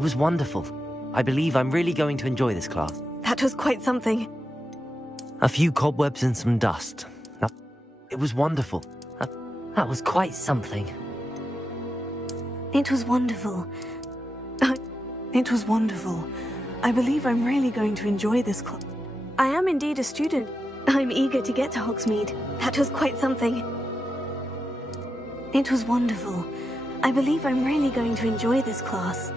It was wonderful. I believe I'm really going to enjoy this class. That was quite something. A few cobwebs and some dust. It was wonderful. That was quite something. It was wonderful. It was wonderful. I believe I'm really going to enjoy this class. I am indeed a student. I'm eager to get to Hogsmeade. That was quite something. It was wonderful. I believe I'm really going to enjoy this class.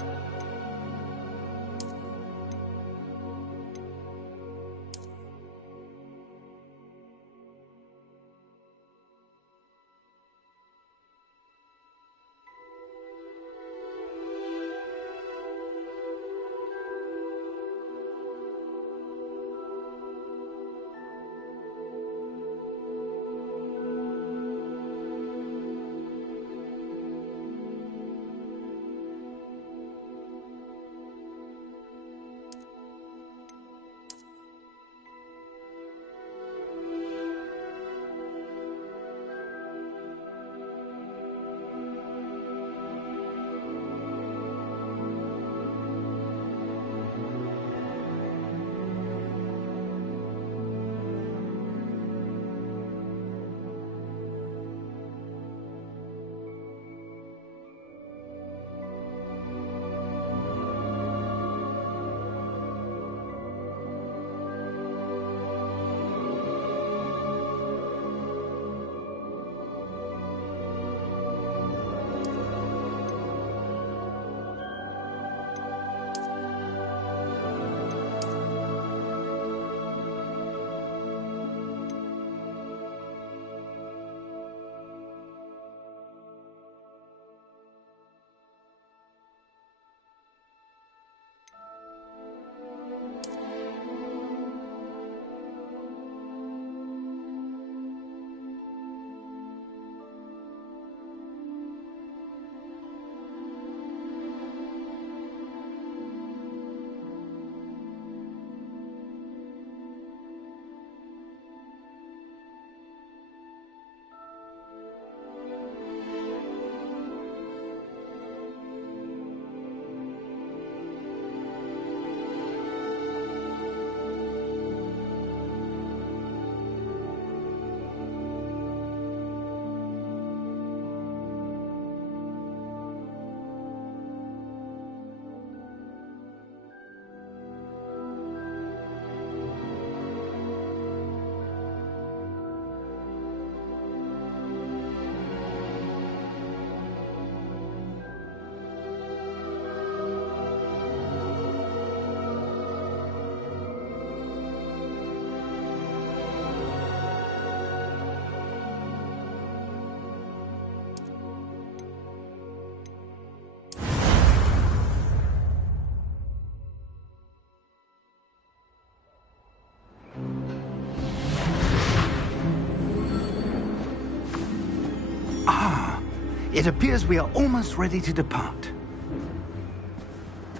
It appears we are almost ready to depart.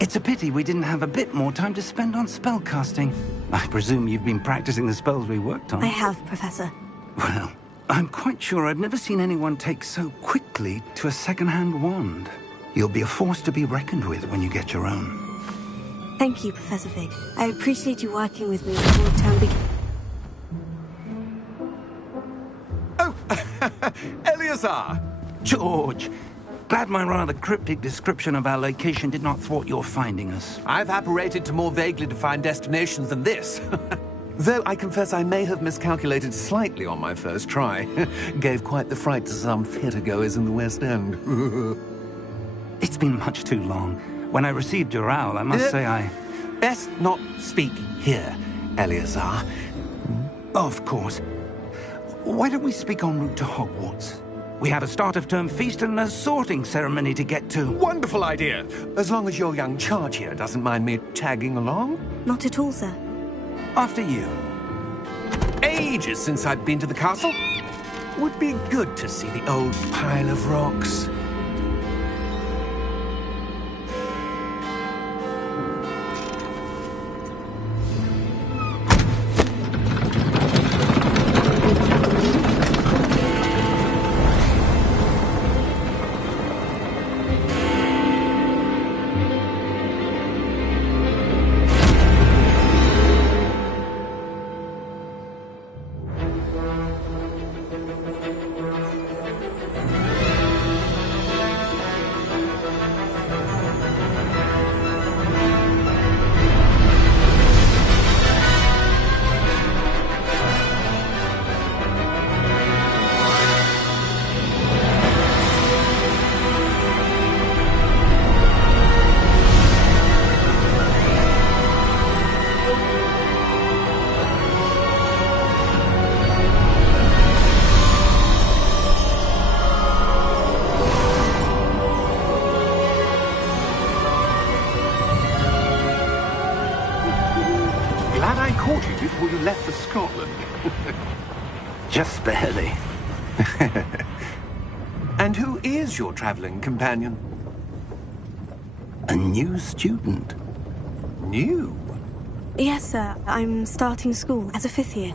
It's a pity we didn't have a bit more time to spend on spellcasting. I presume you've been practicing the spells we worked on. I have, Professor. Well, I'm quite sure I've never seen anyone take so quickly to a second-hand wand. You'll be a force to be reckoned with when you get your own. Thank you, Professor Fig. I appreciate you working with me before the term begins. Oh, Eleazar! George, glad my rather cryptic description of our location did not thwart your finding us. I've apparated to more vaguely defined destinations than this. Though I confess I may have miscalculated slightly on my first try. Gave quite the fright to some theatre-goers in the West End. It's been much too long. When I received your owl, I must say I... Best not speak here, Eleazar. Of course. Why don't we speak en route to Hogwarts? We have a start-of-term feast and a sorting ceremony to get to. Wonderful idea! As long as your young charge here doesn't mind me tagging along. Not at all, sir. After you. Ages since I've been to the castle. Would be good to see the old pile of rocks. Glad I caught you before you left for Scotland. Just barely. And who is your traveling companion? A new student. New? Yes, sir. I'm starting school as a 5th year.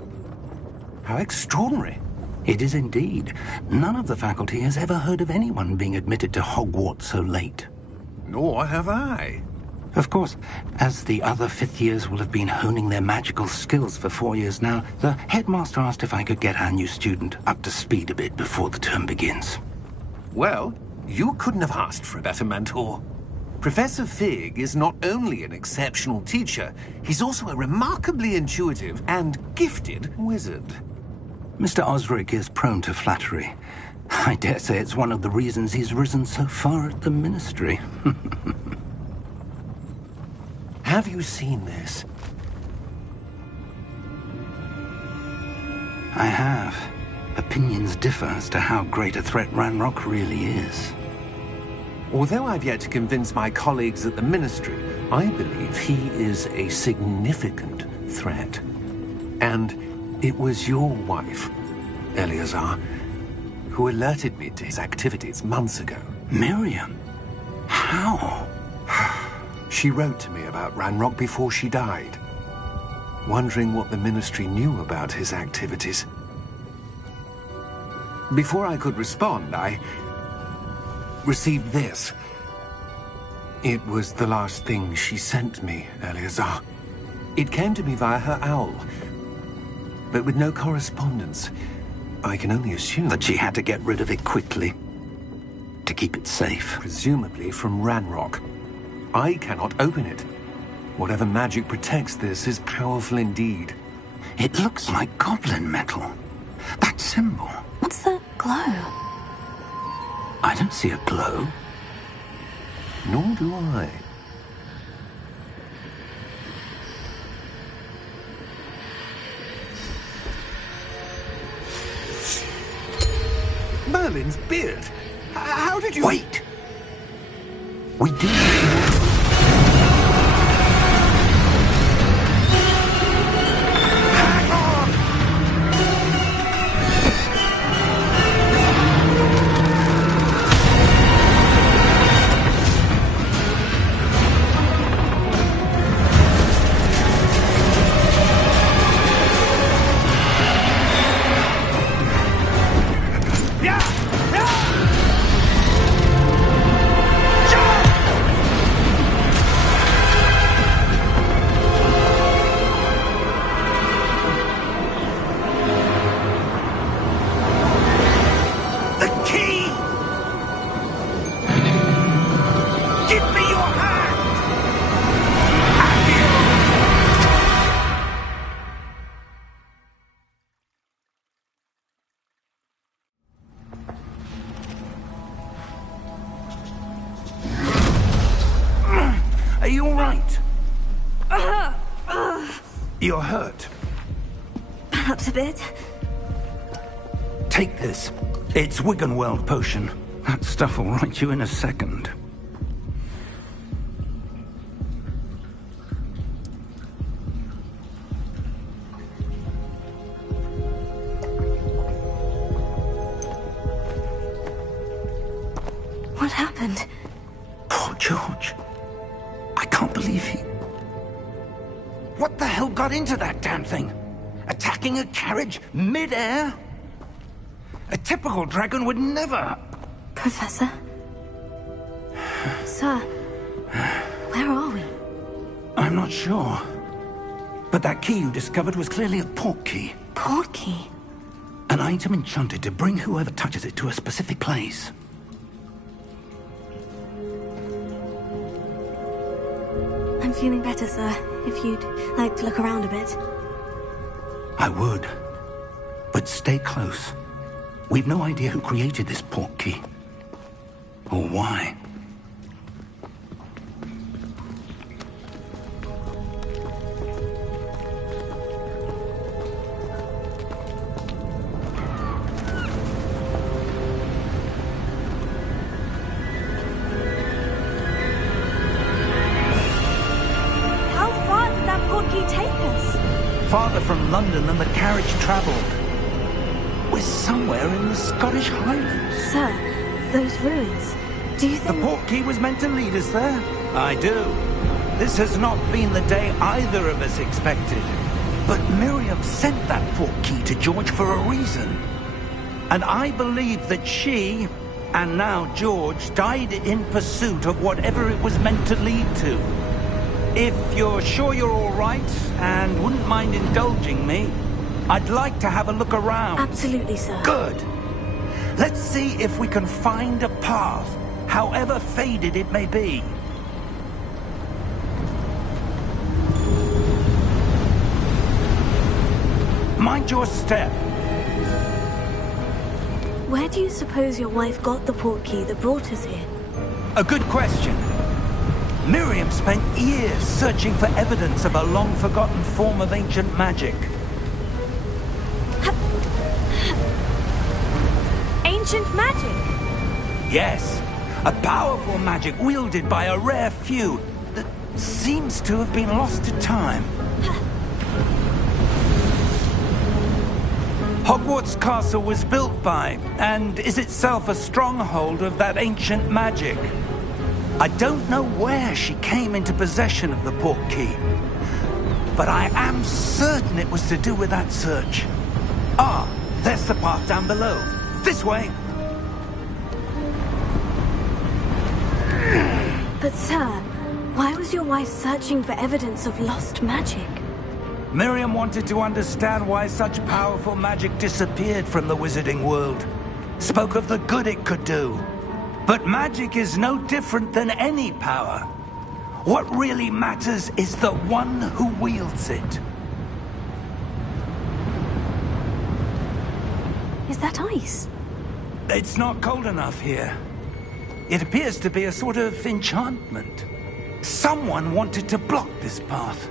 How extraordinary. It is indeed. None of the faculty has ever heard of anyone being admitted to Hogwarts so late. Nor have I. Of course, as the other 5th years will have been honing their magical skills for 4 years now, the headmaster asked if I could get our new student up to speed a bit before the term begins. Well, you couldn't have asked for a better mentor. Professor Fig is not only an exceptional teacher, he's also a remarkably intuitive and gifted wizard. Mr. Osric is prone to flattery. I dare say it's one of the reasons he's risen so far at the Ministry. Have you seen this? I have. Opinions differ as to how great a threat Ranrock really is. Although I've yet to convince my colleagues at the Ministry, I believe he is a significant threat. And it was your wife, Eleazar, who alerted me to his activities months ago. Miriam? How? She wrote to me about Ranrock before she died, wondering what the Ministry knew about his activities. Before I could respond, I received this. It was the last thing she sent me, Eleazar. It came to me via her owl, but with no correspondence. I can only assume That she had to get rid of it quickly to keep it safe. presumably from Ranrock. I cannot open it. Whatever magic protects this is powerful indeed. It looks like goblin metal. That symbol. What's the glow? I don't see a glow. Nor do I. Merlin's beard. How did you... Wait! We do. Are you all right? You're hurt. Perhaps a bit. Take this. It's Wiggenweld potion. That stuff will right you in a second. What happened? Poor George. I can't believe he... What the hell got into that damn thing? Attacking a carriage mid-air? A typical dragon would never... Professor? Sir, where are we? I'm not sure. But that key you discovered was clearly a port key. Port key? An item enchanted to bring whoever touches it to a specific place. I'm feeling better, sir. If you'd like to look around a bit. I would. But stay close. We've no idea who created this port key. Or why. How far did that port key take us? farther from London than the carriage travelled. We're somewhere in the Scottish Highlands. Sir, those ruins. Do you think... The portkey was meant to lead us there? I do. This has not been the day either of us expected. But Miriam sent that portkey to George for a reason. And I believe that she, and now George, died in pursuit of whatever it was meant to lead to. If you're sure you're all right, and wouldn't mind indulging me, I'd like to have a look around. Absolutely, sir. Good. Let's see if we can find a path, however faded it may be. Mind your step. Where do you suppose your wife got the portkey that brought us here? A good question. Miriam spent years searching for evidence of a long-forgotten form of ancient magic. Ancient magic? Yes, a powerful magic wielded by a rare few that seems to have been lost to time. Hogwarts Castle was built by, and is itself a stronghold of that ancient magic. I don't know where she came into possession of the portkey, but I am certain it was to do with that search. Ah, there's the path down below. This way. But sir, why was your wife searching for evidence of lost magic? Miriam wanted to understand why such powerful magic disappeared from the wizarding world. Spoke of the good it could do. But magic is no different than any power. What really matters is the one who wields it. Is that ice? It's not cold enough here. It appears to be a sort of enchantment. Someone wanted to block this path.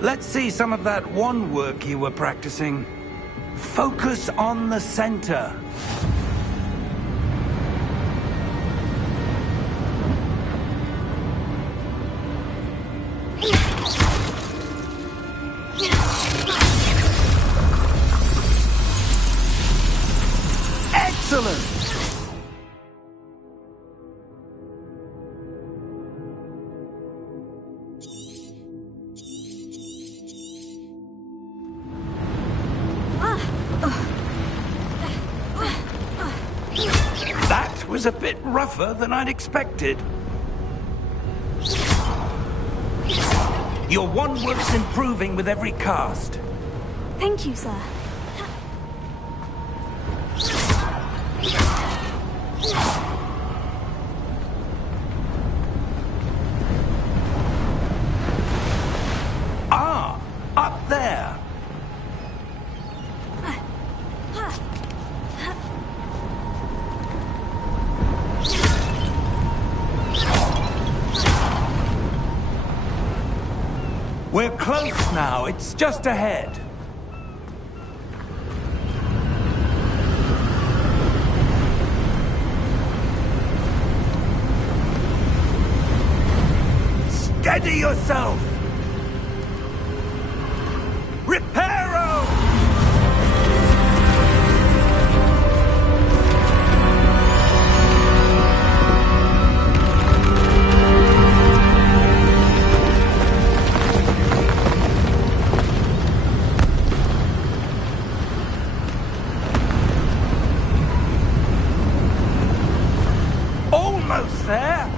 Let's see some of that wand work you were practicing. Focus on the center. Excellent! That was a bit rougher than I'd expected. Your wand work's improving with every cast. Thank you, sir. Ah, up there. We're close now. It's just ahead. Steady yourself! Reparo! Almost there!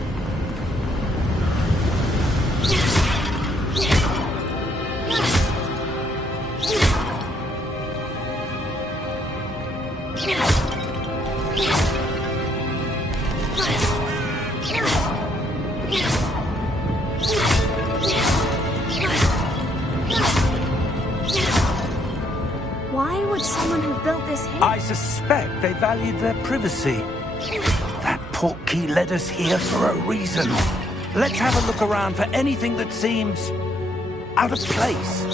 Why would someone who built this here? I suspect they valued their privacy. That portkey led us here for a reason. Let's have a look around for anything that seems out of place.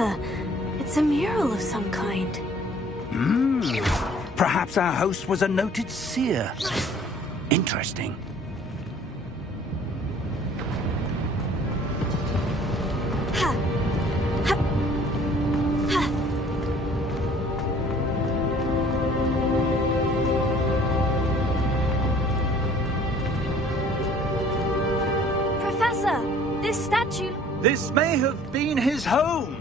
Professor, it's a mural of some kind. Perhaps our host was a noted seer. Interesting. Professor, this statue... This may have been his home.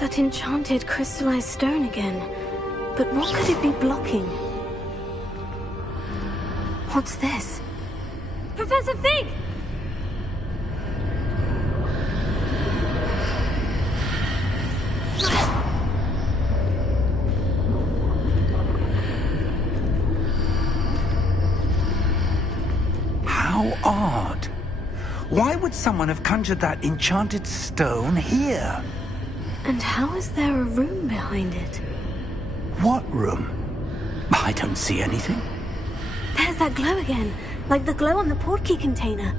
That enchanted crystallized stone again. But what could it be blocking? What's this? Professor Fig! How odd. Why would someone have conjured that enchanted stone here? And how is there a room behind it? What room? I don't see anything. There's that glow again, like the glow on the portkey container.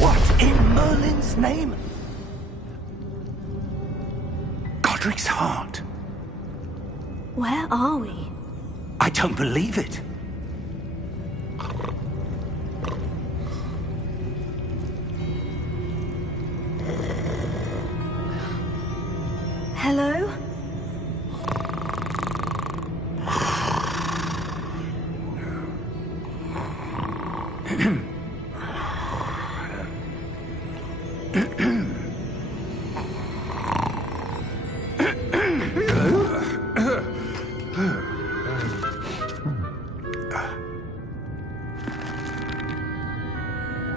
What in Merlin's name? Godric's heart. Where are we? I don't believe it. Hello?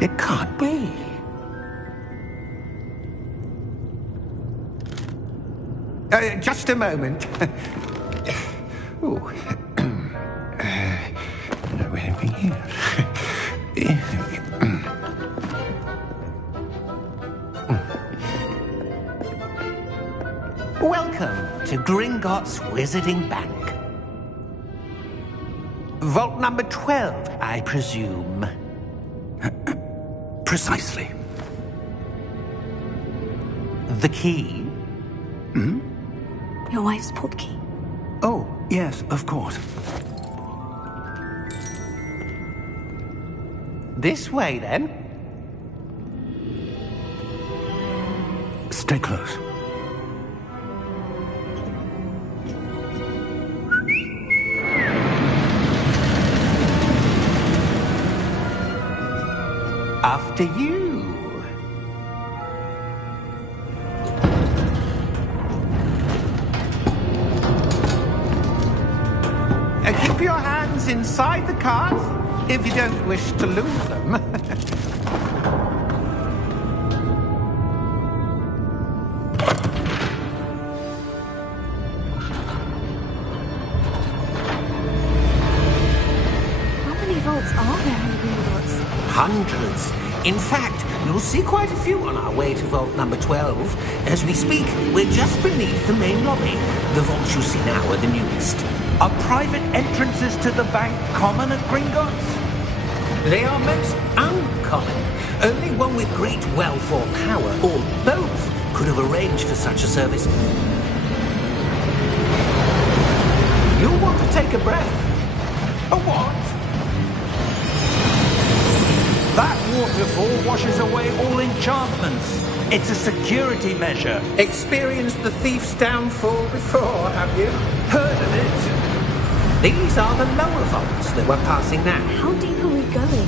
It can't be. Just a moment. Oh. Anything here? Welcome to Gringotts Wizarding Bank. Vault number 12, I presume. Precisely. The key? Your wife's portkey. Oh, yes, of course. This way, then. Stay close. After you. Keep your hands inside the cart if you don't wish to lose them. How many vaults are there in Gringotts? Hundreds. In fact, you'll see quite a few on our way to vault number 12. As we speak, we're just beneath the main lobby. The vaults you see now are the newest. Are private entrances to the bank common at Gringotts? They are most uncommon. Only one with great wealth or power, or both, could have arranged for such a service. You'll want to take a breath. A what? That waterfall washes away all enchantments. It's a security measure. Experienced the thief's downfall before, have you? Heard of it? These are the lower vaults that we're passing now. How deep are we going?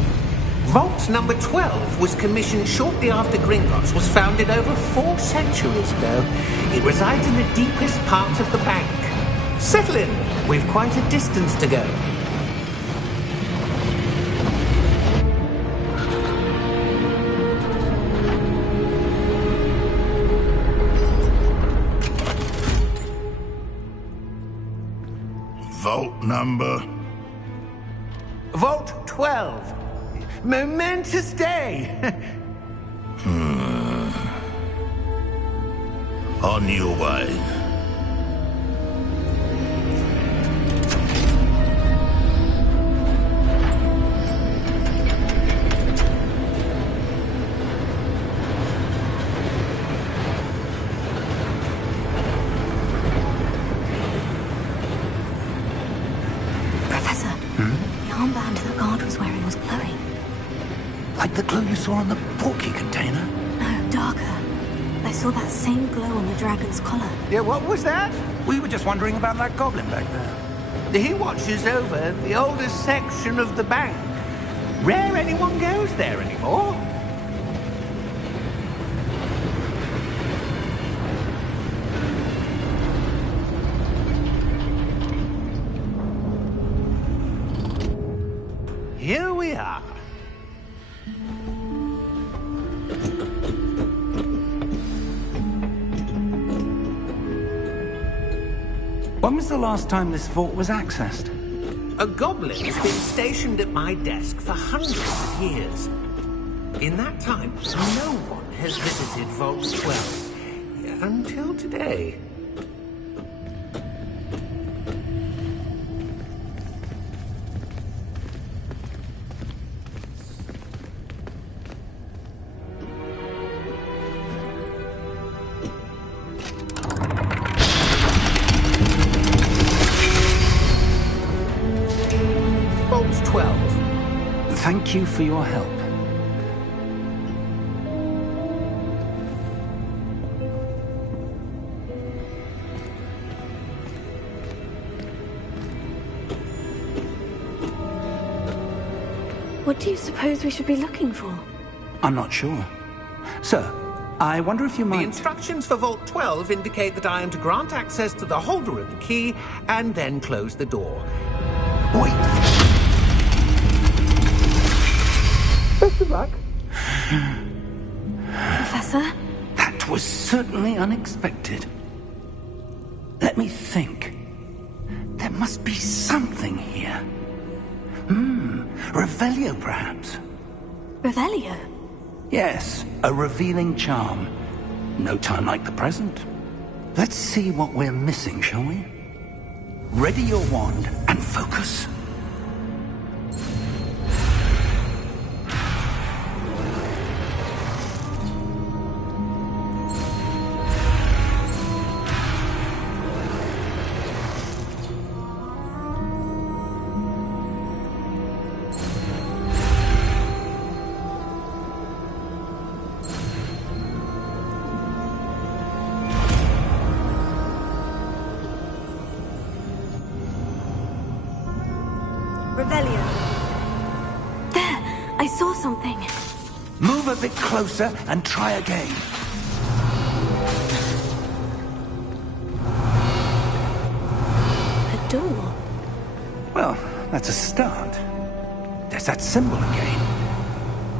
Vault number 12 was commissioned shortly after Gringotts was founded over 4 centuries ago. It resides in the deepest part of the bank. Settle in. We've quite a distance to go. vault number? Vault 12. Momentous day. On your way. Professor, the armband that guard was wearing was glowing. Like the glow you saw on the porky container? No, darker. I saw that same glow on the dragon's collar. Yeah, what was that? We were just wondering about that goblin back there. He watches over the oldest section of the bank. Rare anyone goes there anymore. Here we are. When was the last time this vault was accessed? A goblin has been stationed at my desk for hundreds of years. In that time, no one has visited Vault 12. Until today. Vault 12. Thank you for your help. What do you suppose we should be looking for? I'm not sure. Sir, I wonder if you The might... instructions for Vault 12 indicate that I am to grant access to the holder of the key and then close the door. Wait! Best of luck. Professor? That was certainly unexpected. Let me think. There must be something here. Revelio, perhaps? Revelio? Yes, a revealing charm. No time like the present. Let's see what we're missing, shall we? Ready your wand and focus. Revelio. There! I saw something. Move a bit closer and try again. A door. Well, that's a start. There's that symbol again.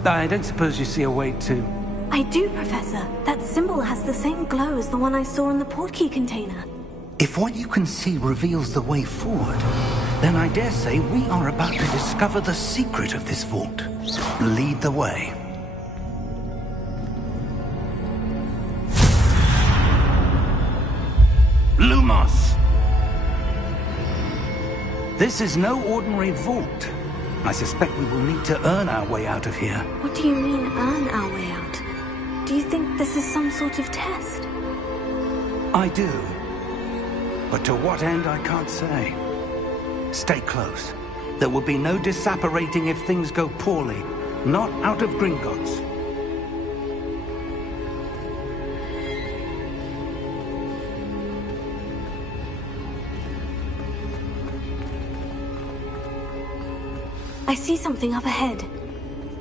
I don't suppose you see a way to... I do, Professor. That symbol has the same glow as the one I saw in the portkey container. If what you can see reveals the way forward, then I dare say we are about to discover the secret of this vault. Lead the way. Lumos! This is no ordinary vault. I suspect we will need to earn our way out of here. What do you mean, earn our way out? Do you think this is some sort of test? I do. But to what end, I can't say. Stay close. There will be no disapparating if things go poorly. Not out of Gringotts. I see something up ahead.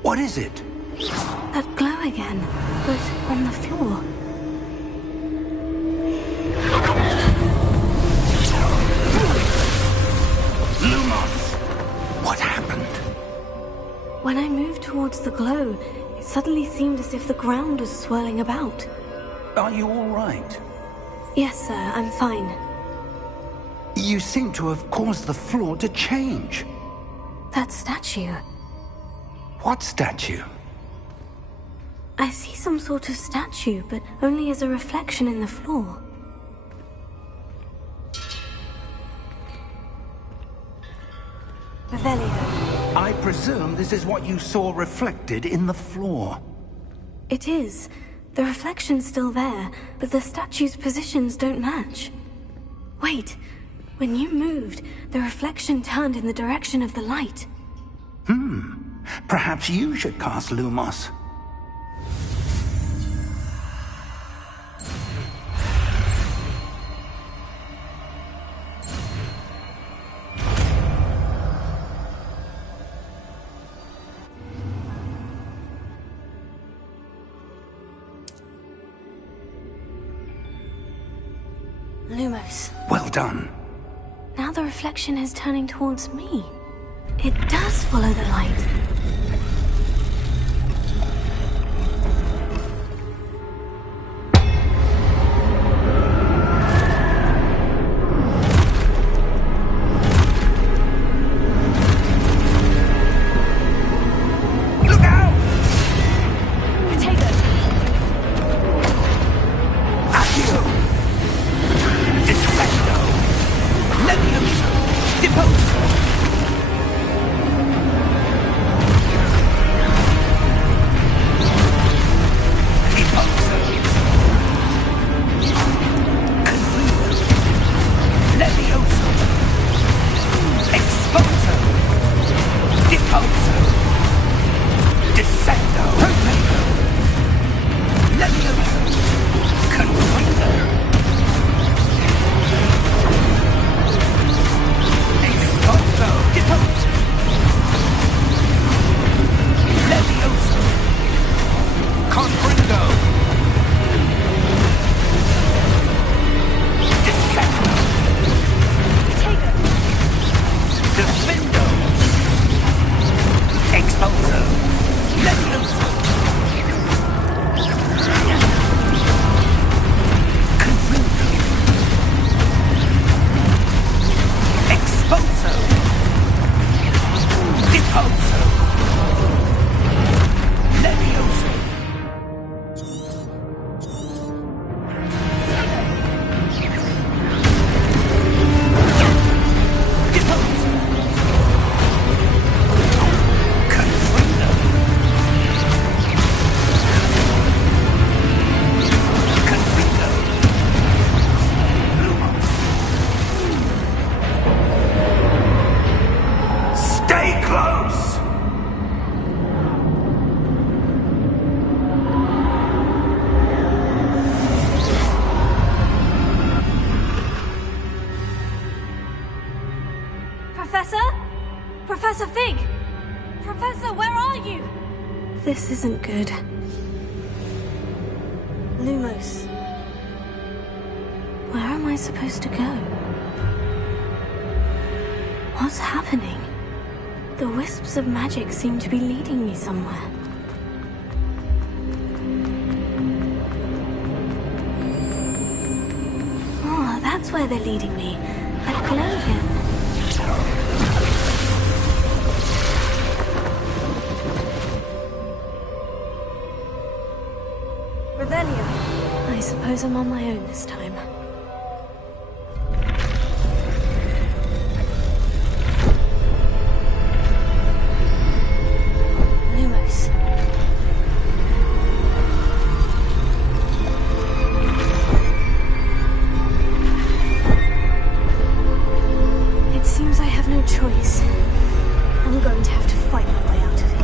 What is it? That glow again, but on the floor. Lumos! What happened? When I moved towards the glow, it suddenly seemed as if the ground was swirling about. Are you all right? Yes, sir, I'm fine. You seem to have caused the floor to change. That statue. What statue? I see some sort of statue, but only as a reflection in the floor. Revelio. I presume this is what you saw reflected in the floor. It is. The reflection's still there, but the statue's positions don't match. Wait. When you moved, the reflection turned in the direction of the light. Perhaps you should cast Lumos. Lumos. Well done. Now the reflection is turning towards me. It does follow the light. Look out! Potato! Accio! Defendo! Levioso! Deposo! Deposo! Confuso! Levioso! Exposo! Deposo! Descendo! Potato! Levioso! Confuso! Exposo! Deposo! Levioso! Confringo! Descendo! Potato! Defendo! Exposo! Levioso! Confringo! Exposo! Deposo! Levioso! Deposo! Confringo! Confringo! Stay close! Professor? Professor Fig! Professor, where are you? This isn't good. Lumos. Where am I supposed to go? What's happening? The wisps of magic seem to be leading me somewhere. Oh, that's where they're leading me. That glow again. Revelio. I suppose I'm on my own this time. Lumos. It seems I have no choice. I'm going to have to fight my way out of here.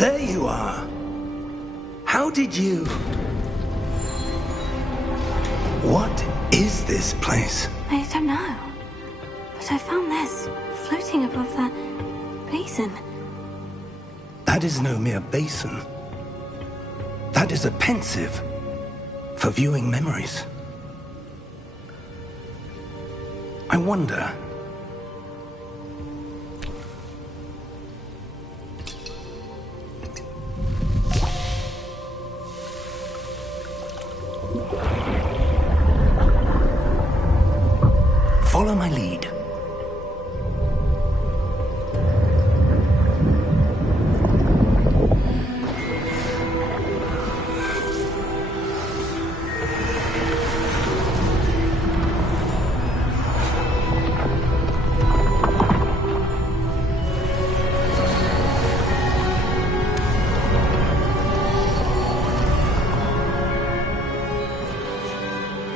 There you are. How did you... What is this place? I don't know. But I found this floating above that basin. That is no mere basin. That is a pensive for viewing memories. I wonder... Follow my lead.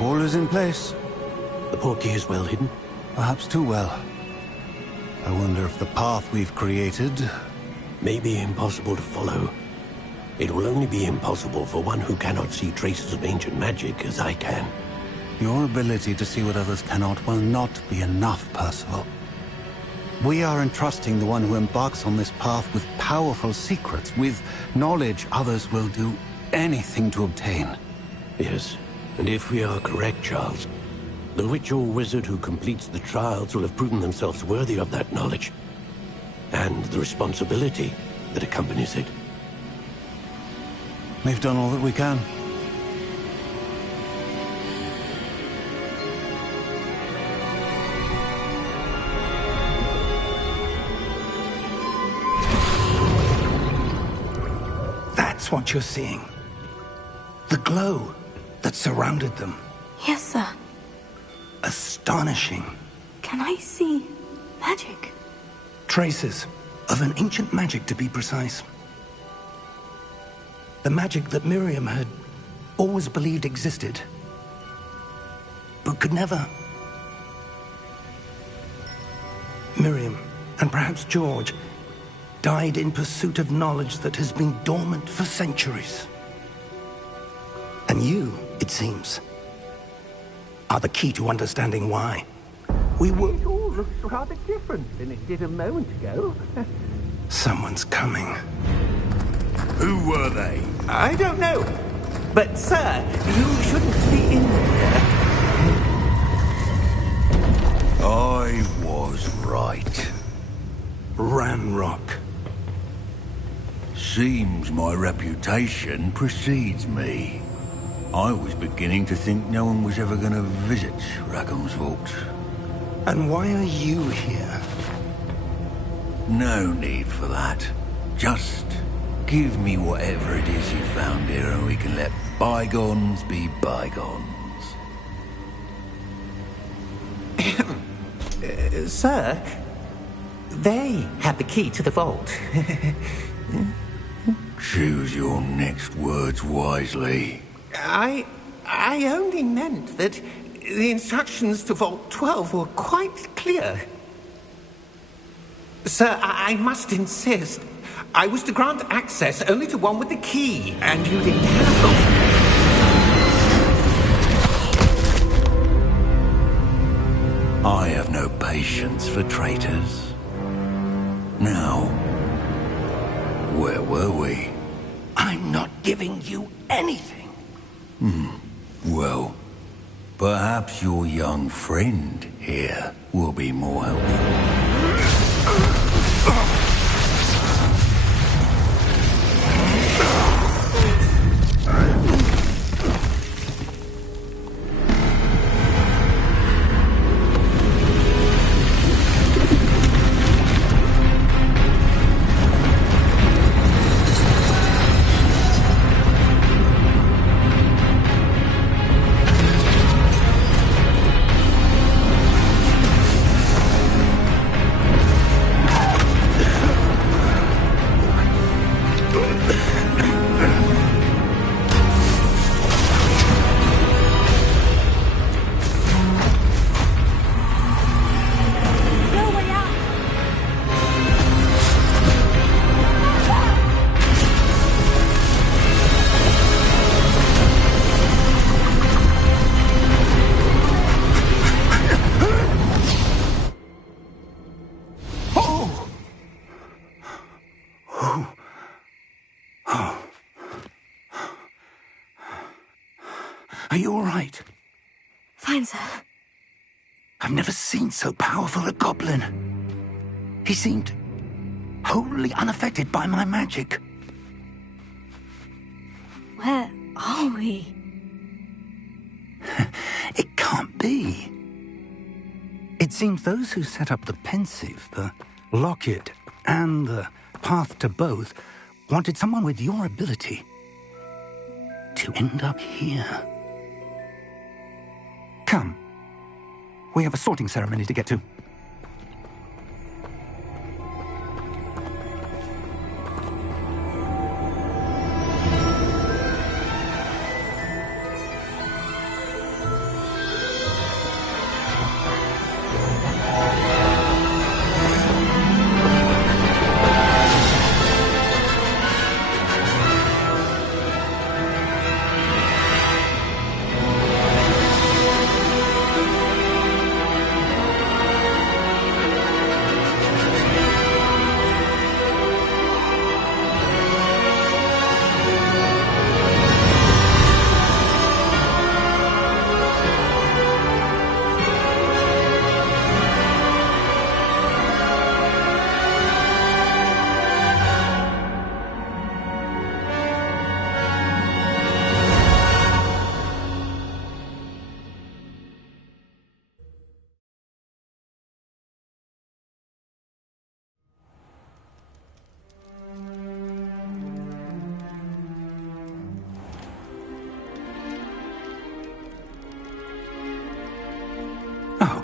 All is in place. The portkey is well hidden. Perhaps too well. I wonder if the path we've created... May be impossible to follow. It will only be impossible for one who cannot see traces of ancient magic as I can. Your ability to see what others cannot will not be enough, Percival. We are entrusting the one who embarks on this path with powerful secrets, with knowledge others will do anything to obtain. Yes, and if we are correct, Charles, the witch or wizard who completes the trials will have proven themselves worthy of that knowledge, and the responsibility that accompanies it. We've done all that we can. That's what you're seeing. The glow that surrounded them. Yes, sir. Astonishing. Can I see magic? Traces of an ancient magic, to be precise. The magic that Miriam had always believed existed, but could never. Miriam, and perhaps George, died in pursuit of knowledge that has been dormant for centuries. And you, it seems, are the key to understanding why. We were... It all looks rather different than it did a moment ago. Someone's coming. Who were they? I don't know. But, sir, you shouldn't be in here. I was right. Ranrock. Seems my reputation precedes me. I was beginning to think no one was ever going to visit Rackham's Vault. And why are you here? No need for that. Just give me whatever it is you found here and we can let bygones be bygones. Sir, they have the key to the vault. Choose your next words wisely. I only meant that the instructions to Vault 12 were quite clear. Sir, I must insist. I was to grant access only to one with the key, and you didn't have them. I have no patience for traitors. Now, where were we? I'm not giving you anything. Well, perhaps your young friend here will be more helpful. Are you all right? Fine, sir. I've never seen so powerful a goblin. He seemed wholly unaffected by my magic. Where are we? It can't be. It seems those who set up the pensive, the locket, and the path to both wanted someone with your ability to end up here. Come. We have a sorting ceremony to get to.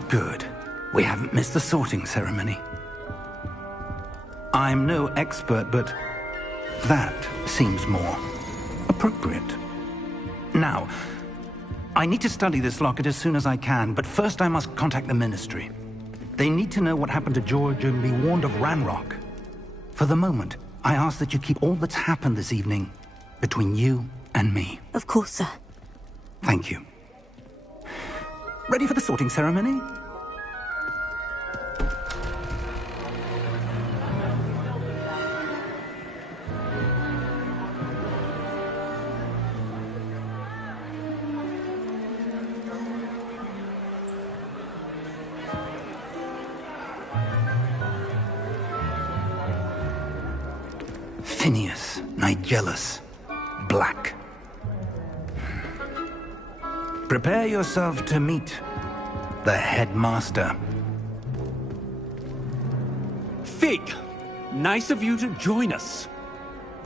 Good. We haven't missed the sorting ceremony. I'm no expert, but that seems more appropriate. Now, I need to study this locket as soon as I can, but first I must contact the Ministry. They need to know what happened to George and be warned of Ranrock. For the moment, I ask that you keep all that's happened this evening between you and me. Of course, sir. Thank you. Ready for the sorting ceremony? Phineas, Nigellus, Black. Prepare yourself to meet the headmaster. Fig, nice of you to join us.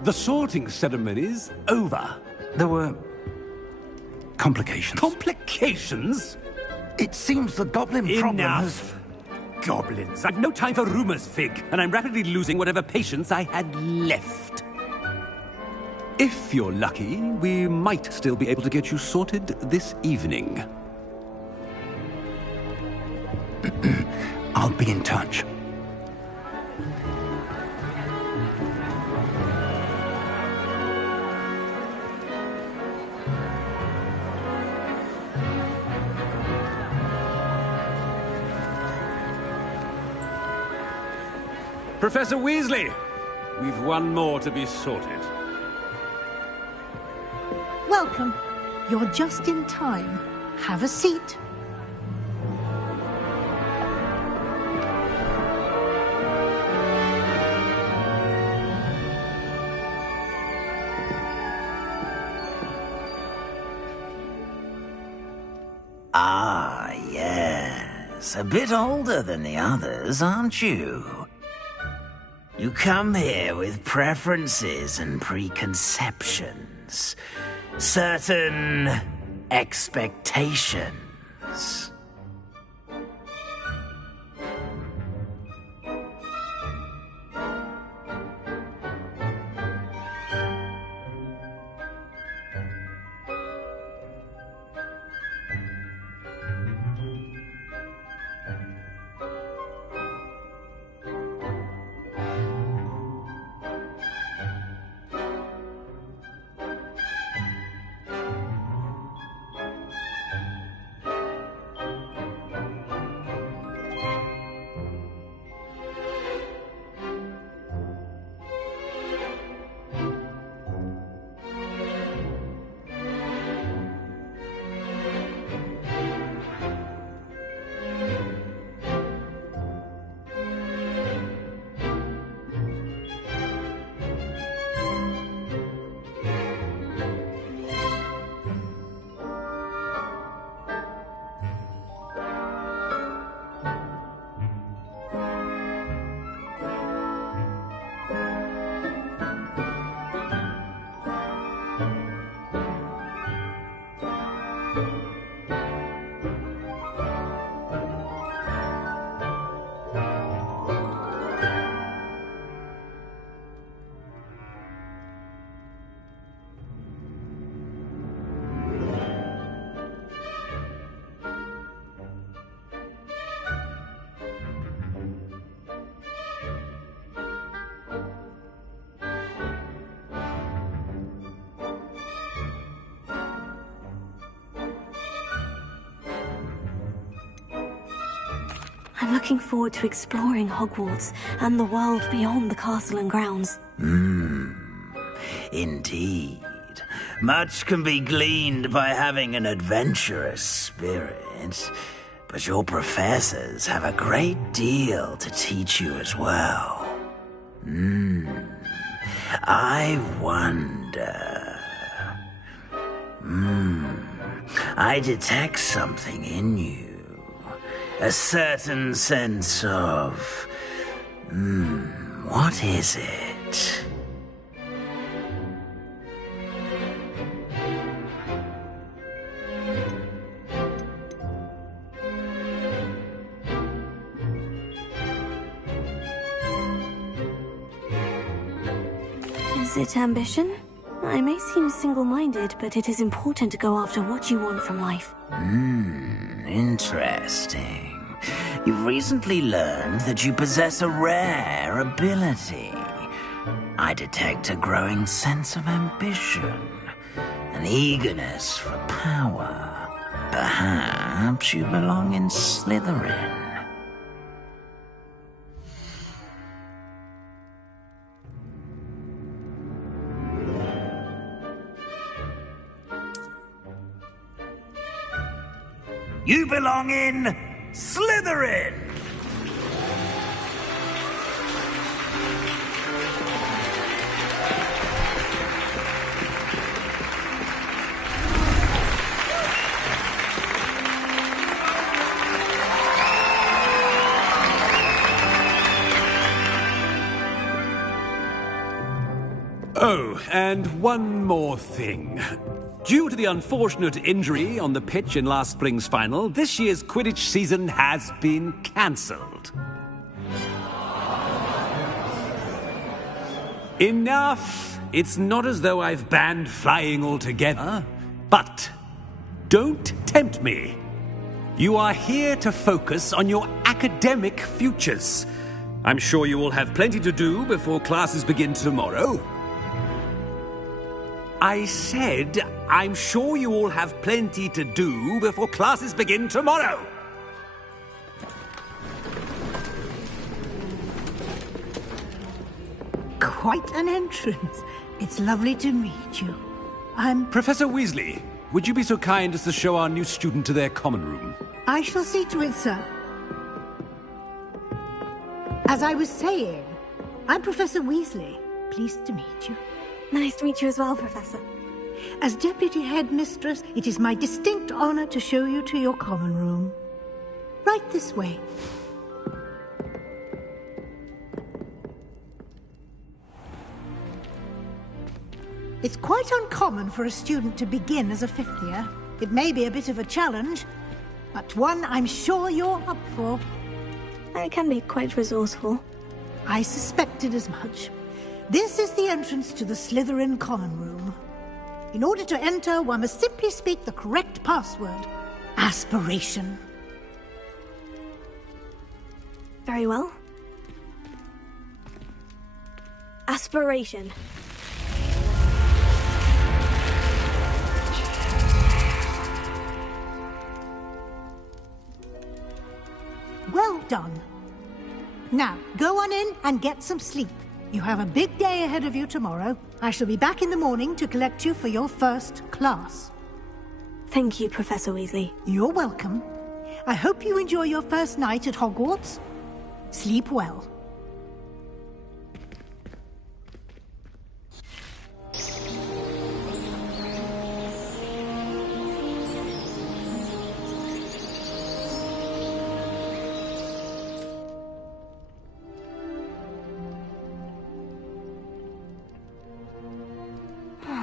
The sorting ceremony's over. There were complications. Complications? It seems the goblin problem has... Enough! Goblins. I've no time for rumors, Fig, and I'm rapidly losing whatever patience I had left. If you're lucky, we might still be able to get you sorted this evening. I'll be in touch. Professor Weasley, we've one more to be sorted. Welcome. You're just in time. Have a seat. Ah, yes. A bit older than the others, aren't you? You come here with preferences and preconceptions. Certain expectations. I'm looking forward to exploring Hogwarts and the world beyond the castle and grounds. Indeed. Much can be gleaned by having an adventurous spirit, but your professors have a great deal to teach you as well. I wonder... I detect something in you. A certain sense of... what is it? Is it ambition? I may seem single-minded, but it is important to go after what you want from life. Interesting. You've recently learned that you possess a rare ability. I detect a growing sense of ambition, an eagerness for power. Perhaps you belong in Slytherin. You belong in Slytherin! Oh, and one more thing. Due to the unfortunate injury on the pitch in last spring's final, this year's Quidditch season has been cancelled. Enough! It's not as though I've banned flying altogether, but don't tempt me. You are here to focus on your academic futures. I'm sure you will have plenty to do before classes begin tomorrow. I said, I'm sure you all have plenty to do before classes begin tomorrow. Quite an entrance. It's lovely to meet you. I'm... Professor Weasley, would you be so kind as to show our new student to their common room? I shall see to it, sir. As I was saying, I'm Professor Weasley. Pleased to meet you. Nice to meet you as well, Professor. As Deputy Headmistress, it is my distinct honor to show you to your common room. Right this way. It's quite uncommon for a student to begin as a fifth year. It may be a bit of a challenge, but one I'm sure you're up for. I can be quite resourceful. I suspected as much. This is the entrance to the Slytherin common room. In order to enter, one must simply speak the correct password. Aspiration. Very well. Aspiration. Well done. Now, go on in and get some sleep. You have a big day ahead of you tomorrow. I shall be back in the morning to collect you for your first class. Thank you, Professor Weasley. You're welcome. I hope you enjoy your first night at Hogwarts. Sleep well.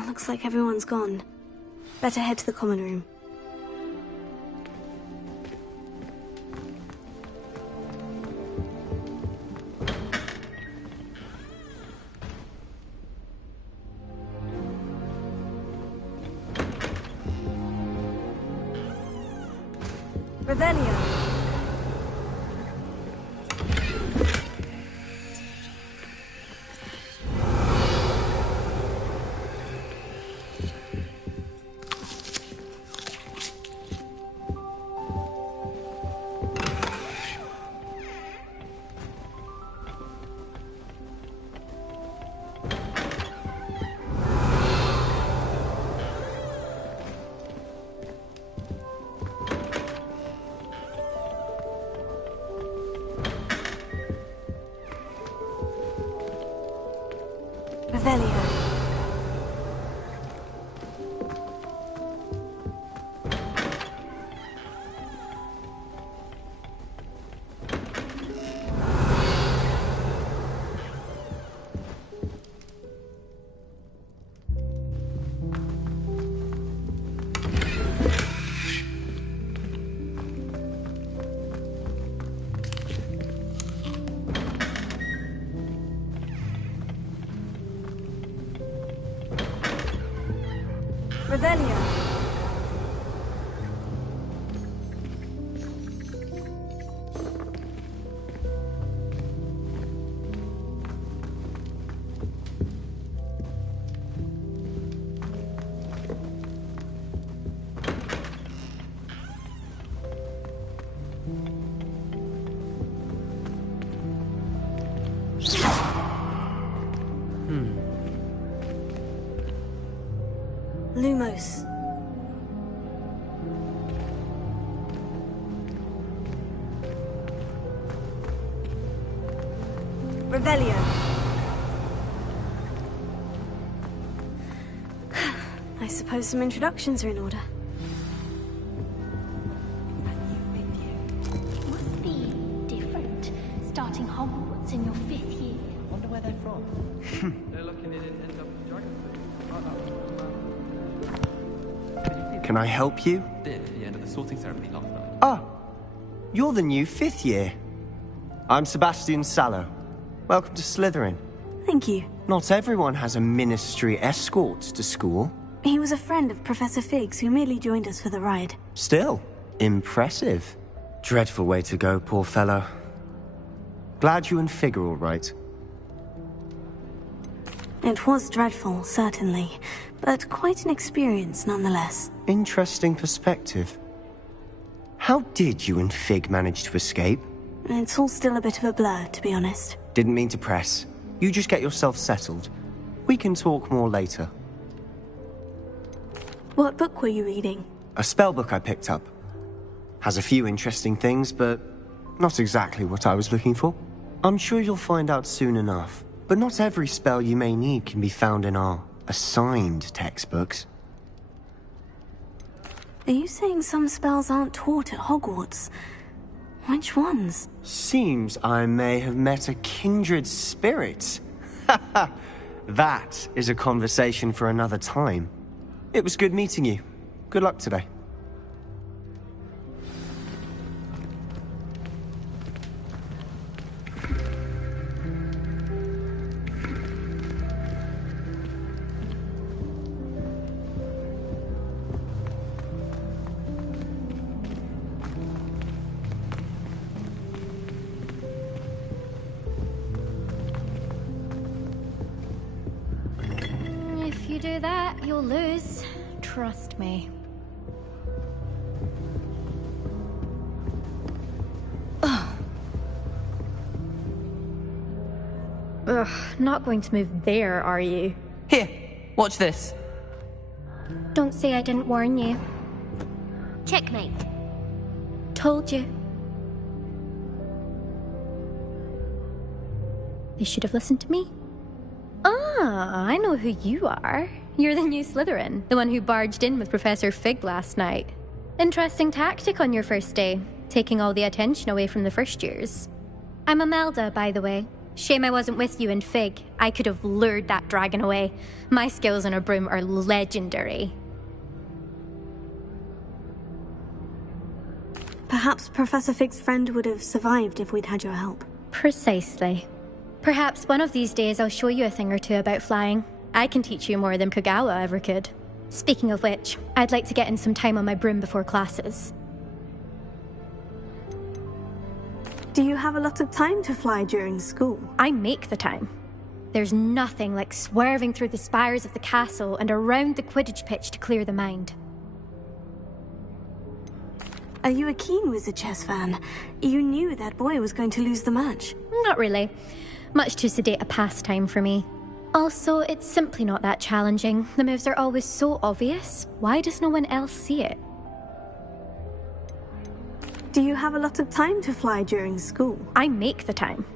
Looks like everyone's gone. Better head to the common room. Revelio. Revelio. Lumos. Revelio. I suppose some introductions are in order. Must be different, starting Hogwarts in your 5th year. Wonder where they're from. They're looking at Can I help you? Did at the end of the sorting ceremony last night. Ah, you're the new 5th year. I'm Sebastian Sallow. Welcome to Slytherin. Thank you. Not everyone has a ministry escort to school. He was a friend of Professor Fig's who merely joined us for the ride. Still, impressive. Dreadful way to go, poor fellow. Glad you and Fig are all right. It was dreadful, certainly, but quite an experience nonetheless. Interesting perspective. How did you and Fig manage to escape? It's all still a bit of a blur, to be honest. Didn't mean to press. You just get yourself settled. We can talk more later. What book were you reading? A spell book I picked up. Has a few interesting things, but not exactly what I was looking for. I'm sure you'll find out soon enough. But not every spell you may need can be found in our assigned textbooks. Are you saying some spells aren't taught at Hogwarts? Which ones? Seems I may have met a kindred spirit. That is a conversation for another time. It was good meeting you. Good luck today. If you do that, you'll lose. Trust me. Ugh, not going to move there, are you? Here, watch this. Don't say I didn't warn you. Checkmate. Told you. They should have listened to me. Ah, I know who you are. You're the new Slytherin, the one who barged in with Professor Fig last night. Interesting tactic on your first day, taking all the attention away from the first years. I'm Imelda, by the way. Shame I wasn't with you and Fig. I could have lured that dragon away. My skills on a broom are legendary. Perhaps Professor Fig's friend would have survived if we'd had your help. Precisely. Perhaps one of these days I'll show you a thing or two about flying. I can teach you more than Kagawa ever could. Speaking of which, I'd like to get in some time on my broom before classes. Do you have a lot of time to fly during school? I make the time. There's nothing like swerving through the spires of the castle and around the Quidditch pitch to clear the mind. Are you a keen Wizard chess fan? You knew that boy was going to lose the match. Not really. Much too sedate a pastime for me. Also, it's simply not that challenging. The moves are always so obvious. Why does no one else see it? Do you have a lot of time to fly during school? I make the time.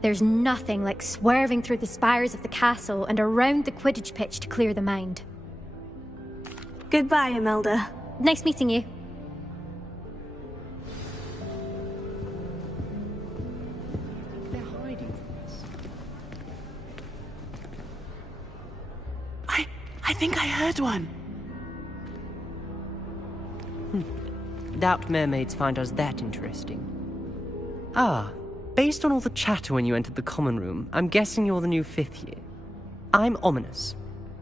There's nothing like swerving through the spires of the castle and around the Quidditch pitch to clear the mind. Goodbye, Imelda. Nice meeting you. They're hiding from us. I think I heard one. Doubt mermaids find us that interesting. Ah, based on all the chatter when you entered the common room, I'm guessing you're the new 5th year. I'm Ominous.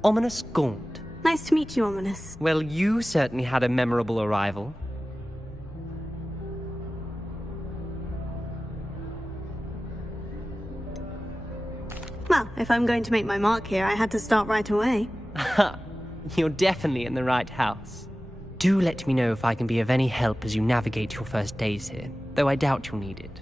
Ominous Gaunt. Nice to meet you, Ominous. Well, you certainly had a memorable arrival. Well, if I'm going to make my mark here, I had to start right away. You're definitely in the right house. Do let me know if I can be of any help as you navigate your first days here, though I doubt you'll need it.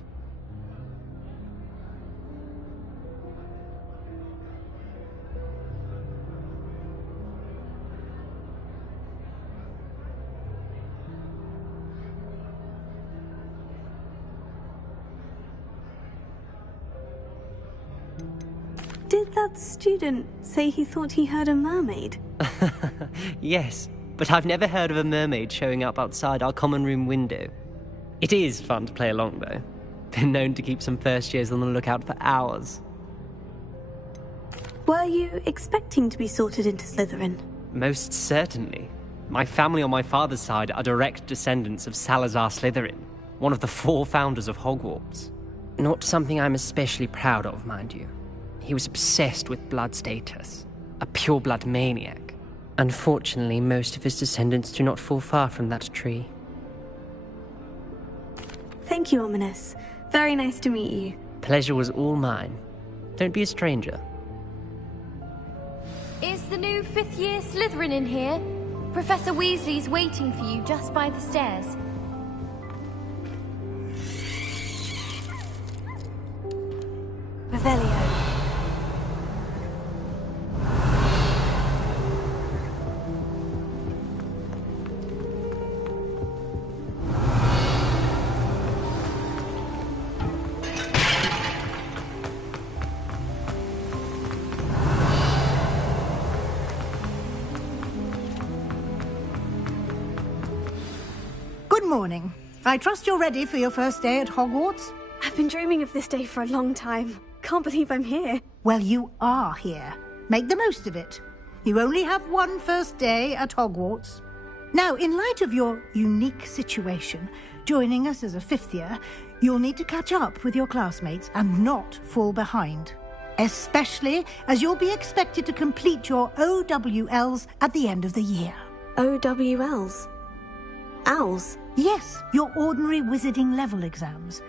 Did that student say he thought he heard a mermaid? Yes, but I've never heard of a mermaid showing up outside our common room window. It is fun to play along, though. Been known to keep some first years on the lookout for hours. Were you expecting to be sorted into Slytherin? Most certainly. My family on my father's side are direct descendants of Salazar Slytherin, one of the 4 founders of Hogwarts. Not something I'm especially proud of, mind you. He was obsessed with blood status, a pure-blood maniac. Unfortunately, most of his descendants do not fall far from that tree. Thank you, Ominous. Very nice to meet you. Pleasure was all mine. Don't be a stranger. Is the new 5th year Slytherin in here? Professor Weasley's waiting for you just by the stairs. Revelio. Good morning. I trust you're ready for your first day at Hogwarts? I've been dreaming of this day for a long time. Can't believe I'm here. Well, you are here. Make the most of it. You only have one first day at Hogwarts. Now, in light of your unique situation, joining us as a 5th year, you'll need to catch up with your classmates and not fall behind. Especially as you'll be expected to complete your OWLs at the end of the year. OWLs? Owls? Yes, your ordinary wizarding level exams.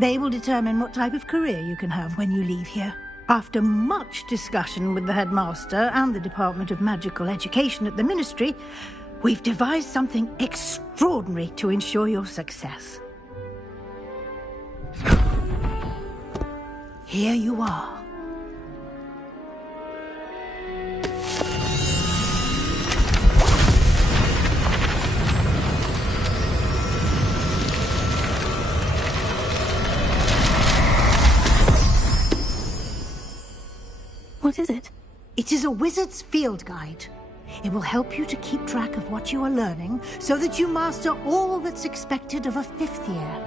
They will determine what type of career you can have when you leave here. After much discussion with the headmaster and the Department of Magical Education at the Ministry, we've devised something extraordinary to ensure your success. Here you are. What is it? It is a wizard's field guide. It will help you to keep track of what you are learning so that you master all that's expected of a 5th year.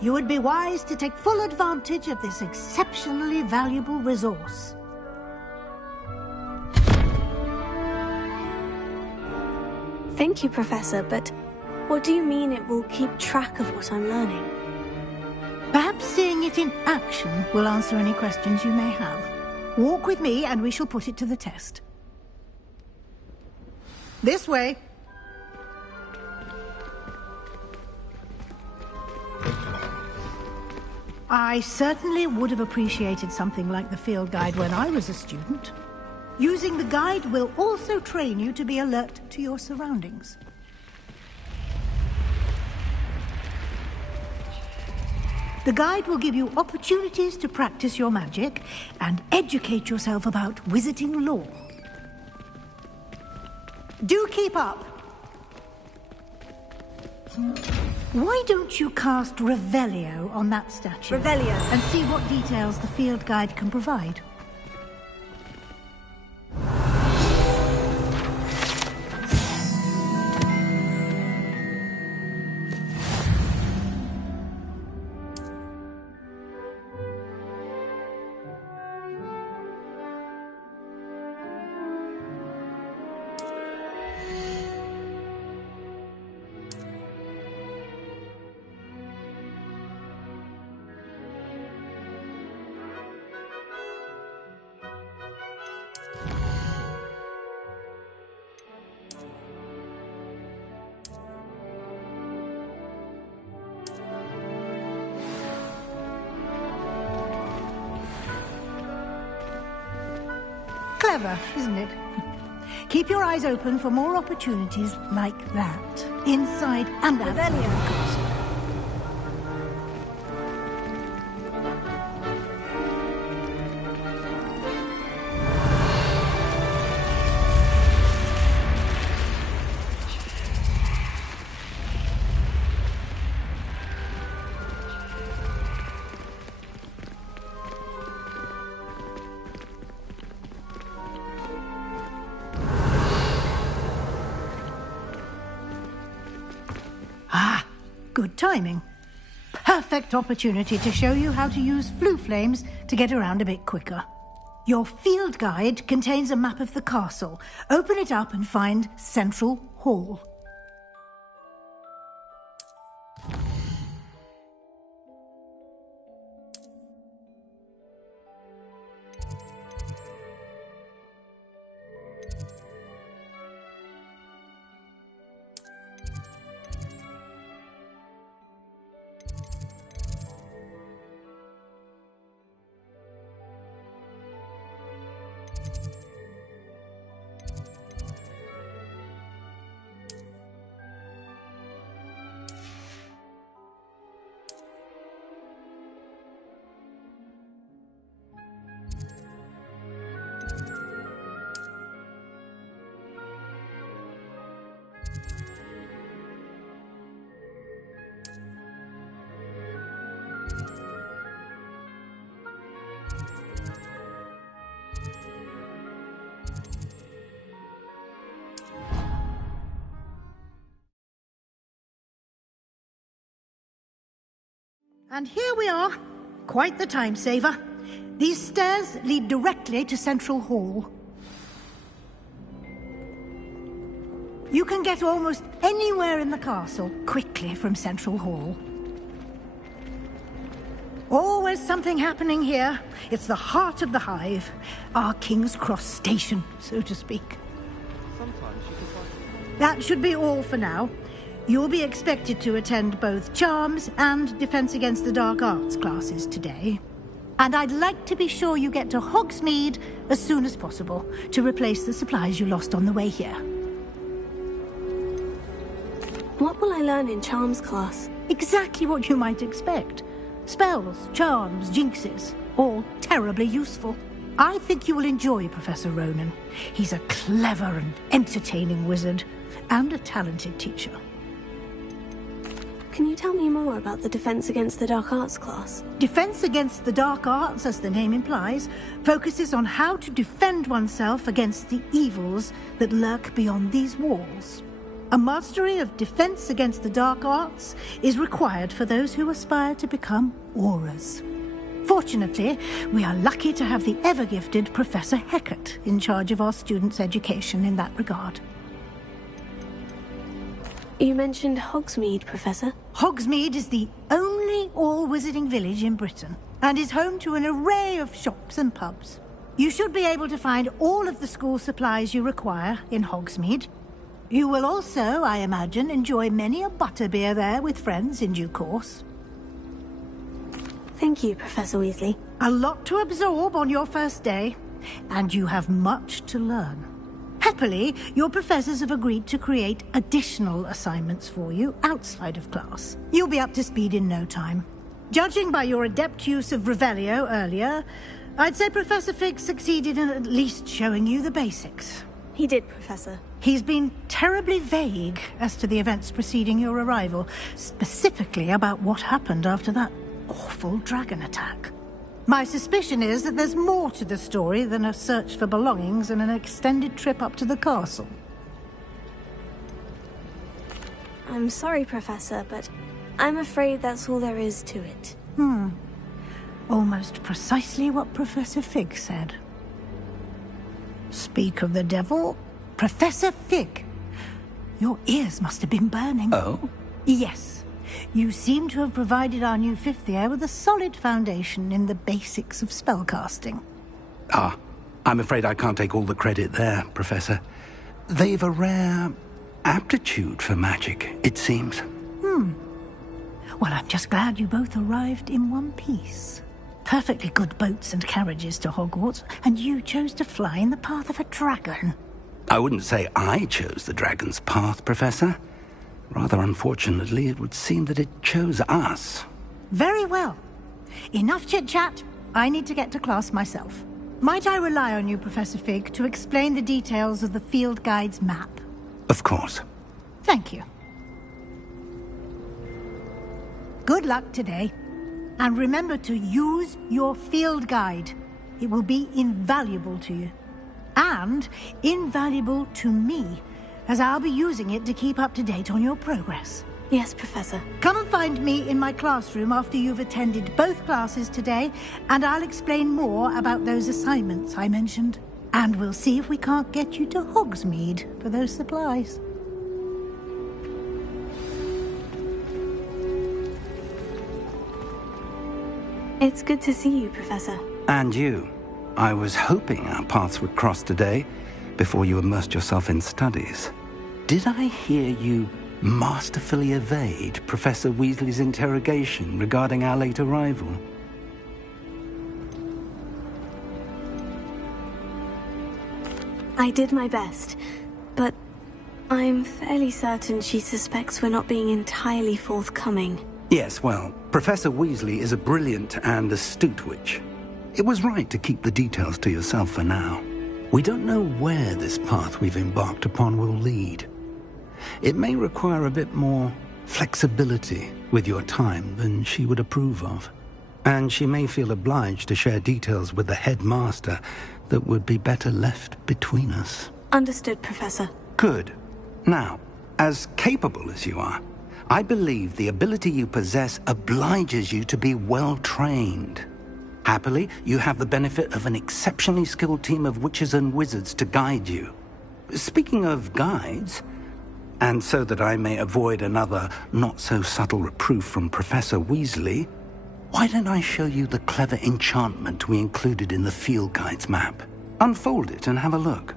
You would be wise to take full advantage of this exceptionally valuable resource. Thank you, Professor, but what do you mean it will keep track of what I'm learning? Perhaps seeing it in action will answer any questions you may have. Walk with me and we shall put it to the test. This way. I certainly would have appreciated something like the field guide when I was a student. Using the guide will also train you to be alert to your surroundings. The guide will give you opportunities to practice your magic and educate yourself about wizarding lore. Do keep up! Why don't you cast Revelio on that statue? Revelio. And see what details the field guide can provide. Clever, isn't it? Keep your eyes open for more opportunities like that, inside and outside of the castle. Good timing. Perfect opportunity to show you how to use flue flames to get around a bit quicker. Your field guide contains a map of the castle. Open it up and find Central Hall. And here we are. Quite the time saver. These stairs lead directly to Central Hall. You can get almost anywhere in the castle quickly from Central Hall. Always something happening here. It's the heart of the hive. Our King's Cross station, so to speak. That should be all for now. You'll be expected to attend both Charms and Defense Against the Dark Arts classes today. And I'd like to be sure you get to Hogsmeade as soon as possible to replace the supplies you lost on the way here. What will I learn in Charms class? Exactly what you might expect. Spells, charms, jinxes, all terribly useful. I think you will enjoy Professor Ronan. He's a clever and entertaining wizard, and a talented teacher. Can you tell me more about the Defense Against the Dark Arts class? Defense Against the Dark Arts, as the name implies, focuses on how to defend oneself against the evils that lurk beyond these walls. A mastery of Defense Against the Dark Arts is required for those who aspire to become Aurors. Fortunately, we are lucky to have the ever-gifted Professor Hecat in charge of our students' education in that regard. You mentioned Hogsmeade, Professor. Hogsmeade is the only all-wizarding village in Britain, and is home to an array of shops and pubs. You should be able to find all of the school supplies you require in Hogsmeade. You will also, I imagine, enjoy many a butterbeer there with friends in due course. Thank you, Professor Weasley. A lot to absorb on your first day, and you have much to learn. Happily, your professors have agreed to create additional assignments for you outside of class. You'll be up to speed in no time. Judging by your adept use of Revelio earlier, I'd say Professor Fig succeeded in at least showing you the basics. He did, Professor. He's been terribly vague as to the events preceding your arrival, specifically about what happened after that awful dragon attack. My suspicion is that there's more to the story than a search for belongings and an extended trip up to the castle. I'm sorry, Professor, but I'm afraid that's all there is to it. Almost precisely what Professor Fig said. Speak of the devil, Professor Fig. Your ears must have been burning. Oh? Yes. You seem to have provided our new fifth year with a solid foundation in the basics of spellcasting. Ah, I'm afraid I can't take all the credit there, Professor. They've a rare aptitude for magic, it seems. Well, I'm just glad you both arrived in one piece. perfectly good boats and carriages to Hogwarts, and you chose to fly in the path of a dragon. I wouldn't say I chose the dragon's path, Professor. Rather unfortunately, it would seem that it chose us. Very well. Enough chit-chat. I need to get to class myself. Might I rely on you, Professor Fig, to explain the details of the field guide's map? Of course. Thank you. Good luck today. And remember to use your field guide. It will be invaluable to you. And invaluable to me, as I'll be using it to keep up to date on your progress. Yes, Professor. Come and find me in my classroom after you've attended both classes today, and I'll explain more about those assignments I mentioned. And we'll see if we can't get you to Hogsmeade for those supplies. It's good to see you, Professor. And you. I was hoping our paths would cross today, before you immersed yourself in studies. Did I hear you masterfully evade Professor Weasley's interrogation regarding our late arrival? I did my best, but I'm fairly certain she suspects we're not being entirely forthcoming. Yes, well, Professor Weasley is a brilliant and astute witch. It was right to keep the details to yourself for now. We don't know where this path we've embarked upon will lead. It may require a bit more flexibility with your time than she would approve of. And she may feel obliged to share details with the headmaster that would be better left between us. Understood, Professor. Good. Now, as capable as you are, I believe the ability you possess obliges you to be well trained. Happily, you have the benefit of an exceptionally skilled team of witches and wizards to guide you. Speaking of guides, and so that I may avoid another not-so-subtle reproof from Professor Weasley, why don't I show you the clever enchantment we included in the field guide's map? Unfold it and have a look.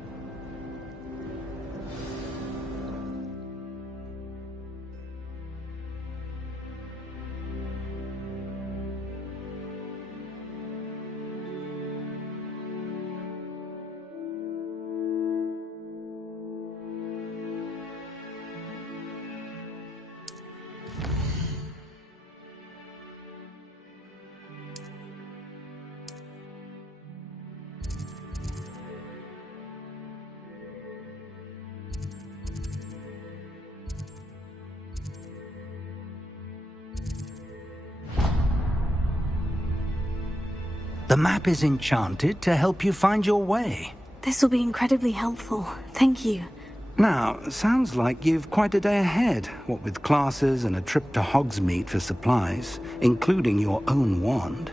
The map is enchanted to help you find your way. This will be incredibly helpful. Thank you. Now, sounds like you've quite a day ahead, what with classes and a trip to Hogsmeade for supplies, including your own wand.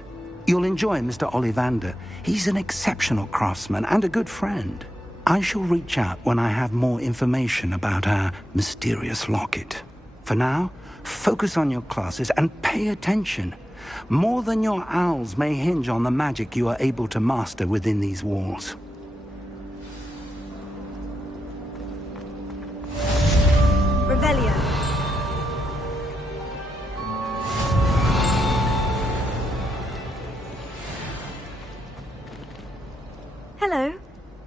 You'll enjoy Mr. Ollivander. He's an exceptional craftsman and a good friend. I shall reach out when I have more information about our mysterious locket. For now, focus on your classes and pay attention. More than your owls may hinge on the magic you are able to master within these walls. Revelio. Hello.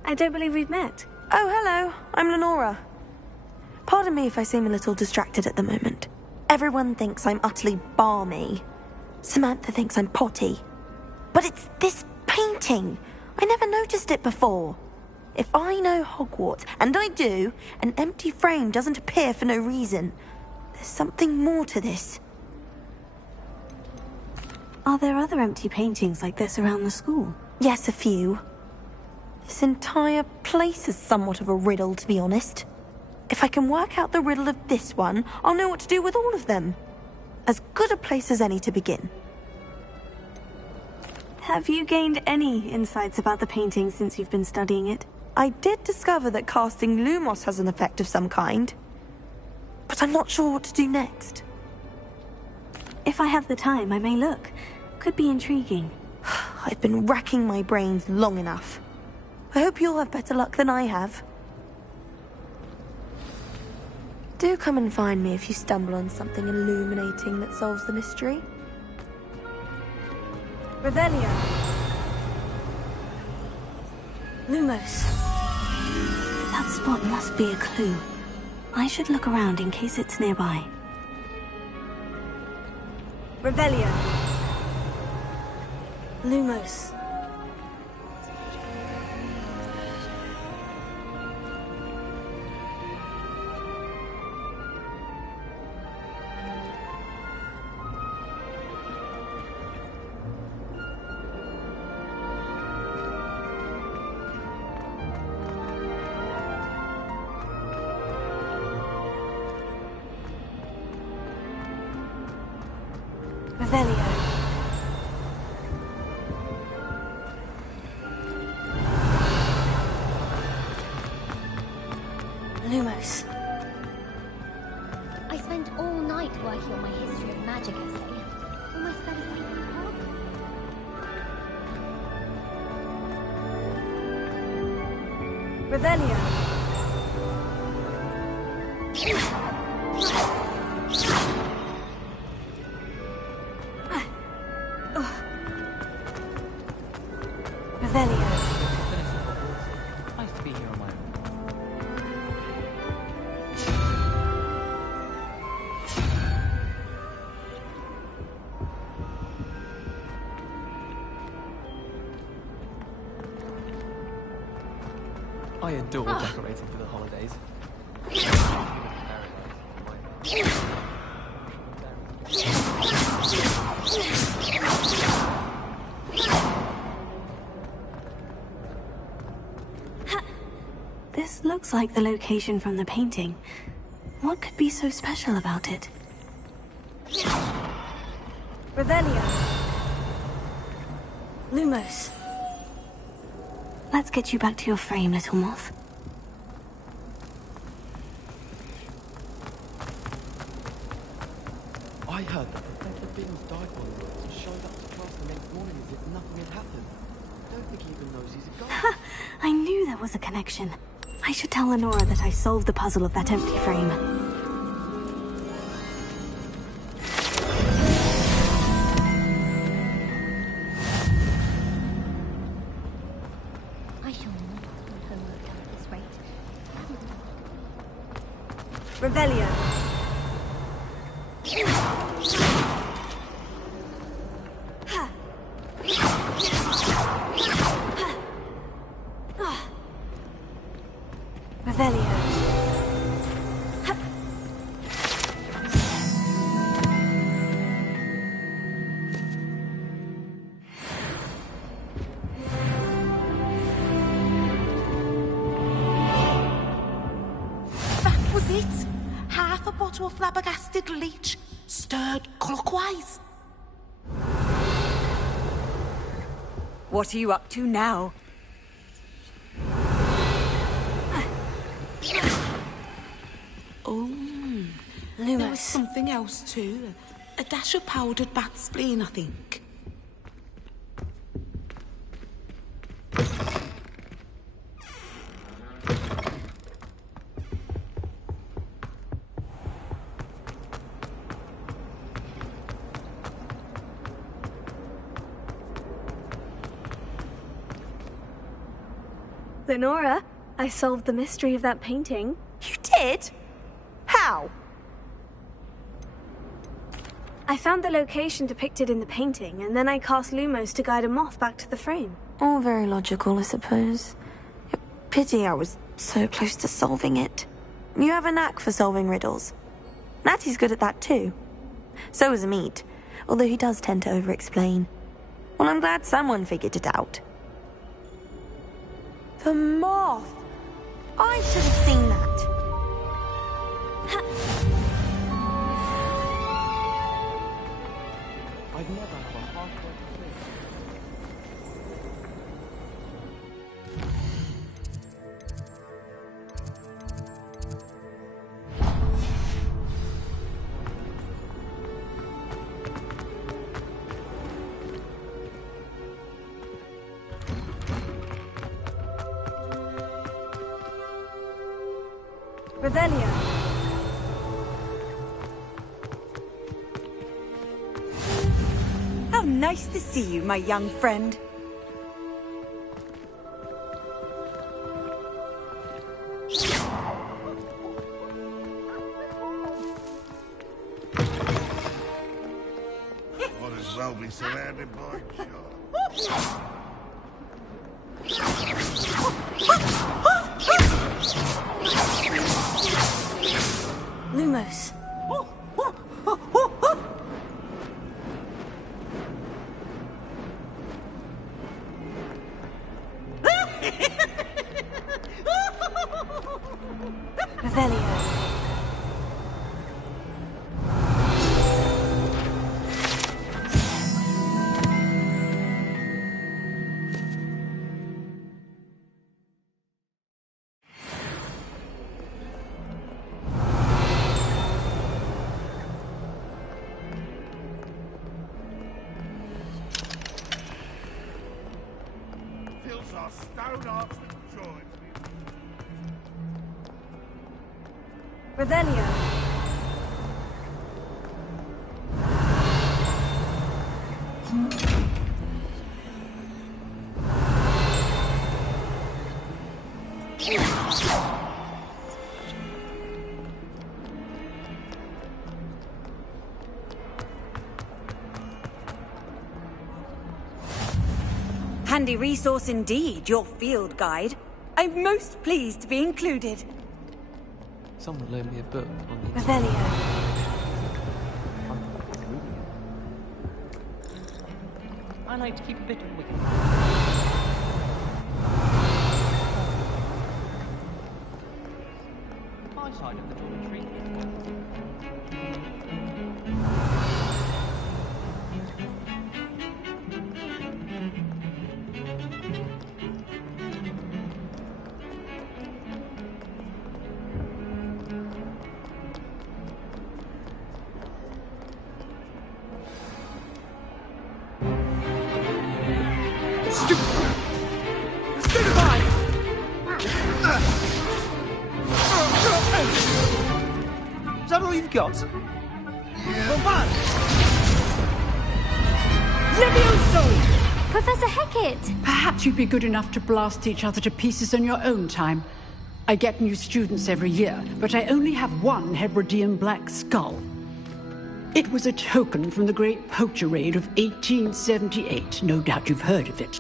I don't believe we've met. Oh, hello. I'm Lenora. Pardon me if I seem a little distracted at the moment. Everyone thinks I'm utterly balmy. Samantha thinks I'm potty. But it's this painting. I never noticed it before. If I know Hogwarts, and I do, an empty frame doesn't appear for no reason. There's something more to this. Are there other empty paintings like this around the school? Yes, a few. This entire place is somewhat of a riddle, to be honest. If I can work out the riddle of this one, I'll know what to do with all of them. As good a place as any to begin. Have you gained any insights about the painting since you've been studying it? I did discover that casting Lumos has an effect of some kind. But I'm not sure what to do next. If I have the time, I may look. Could be intriguing. I've been racking my brains long enough. I hope you'll have better luck than I have. Do come and find me if you stumble on something illuminating that solves the mystery. Revelio. Lumos. That spot must be a clue. I should look around in case it's nearby. Revelio. Lumos. Revelio. Lumos. I spent all night working on my history of magic essay. Almost felt like Revelio. Revelio. Nice to be here on my own. I adore decorating for the holidays. This looks like the location from the painting. What could be so special about it? Revelio. Lumos. Let's get you back to your frame, little moth. I heard that Professor Binns died one night and showed up to class the next morning as if nothing had happened. I don't think he even knows he's a ghost. I knew there was a connection. I should tell Lenora that I solved the puzzle of that empty frame. I shall not do homework at this rate. Revelio. Revelio. That was it. Half a bottle of flabbergasted leech, stirred clockwise. What are you up to now? Oh, there was something else too. A dash of powdered bat spleen, I think. Lenora, I solved the mystery of that painting. You did? How? I found the location depicted in the painting, and then I cast Lumos to guide a moth back to the frame. All very logical, I suppose. Pity I was so close to solving it. You have a knack for solving riddles. Natty's good at that too. So is Amit, although he does tend to over-explain. Well, I'm glad someone figured it out. The moth! I should have seen that. I'd never have a half-broken Revelio. Oh no! Nice to see you, my young friend. Might as well be surrounded by Lumos. Revelio. fills our stone hearts with joy. Revelio. Handy resource indeed, your field guide. I'm most pleased to be included. Someone loaned me a book on the Revelio. I like to keep a bit of wicked. My side of the dormitory. Is that all you've got? Levioso! Professor Hecat! Perhaps you'd be good enough to blast each other to pieces in your own time. I get new students every year, but I only have one Hebridean black skull. It was a token from the Great Poacher Raid of 1878. No doubt you've heard of it.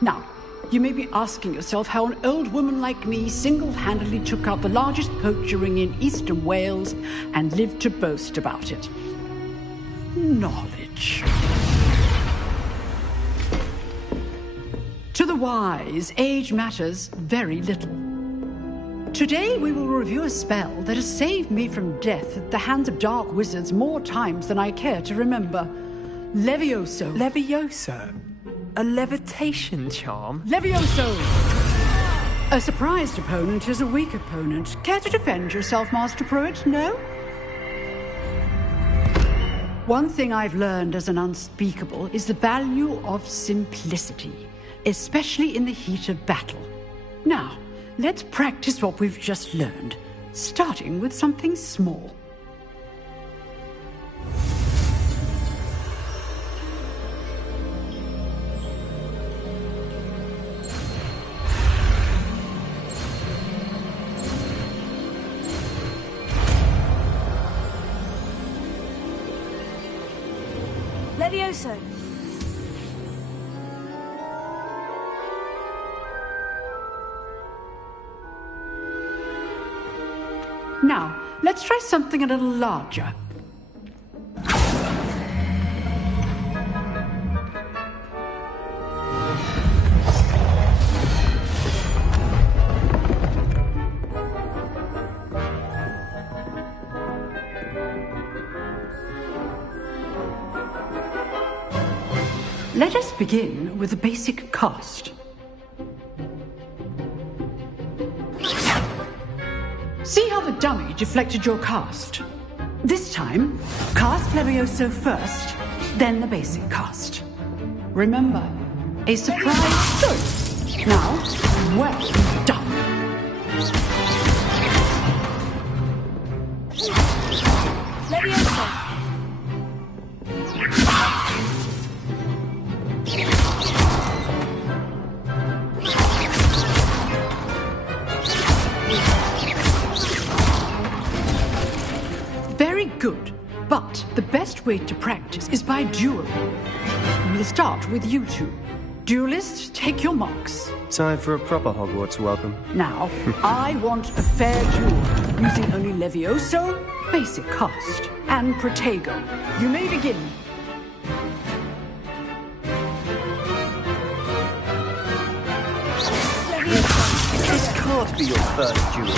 Now, you may be asking yourself how an old woman like me single-handedly took out the largest poacher ring in eastern Wales and lived to boast about it. Knowledge. To the wise, age matters very little. Today we will review a spell that has saved me from death at the hands of dark wizards more times than I care to remember. Levioso. Levioso? A levitation charm? Levioso! A surprised opponent is a weak opponent. Care to defend yourself, Master Pruitt? No? One thing I've learned as an unspeakable is the value of simplicity, especially in the heat of battle. Now, let's practice what we've just learned, starting with something small. Levioso. Now, let's try something a little larger. Let us begin with the basic cast. See how the dummy deflected your cast? This time, cast Levioso first, then the basic cast. Remember, a surprise choice. Now, well done. Levioso. But the best way to practice is by duel. We'll start with you two. Duelists, take your marks. Time for a proper Hogwarts welcome. Now, I want a fair duel, using only Levioso, basic cast, and Protego. You may begin. This can't be your first duel.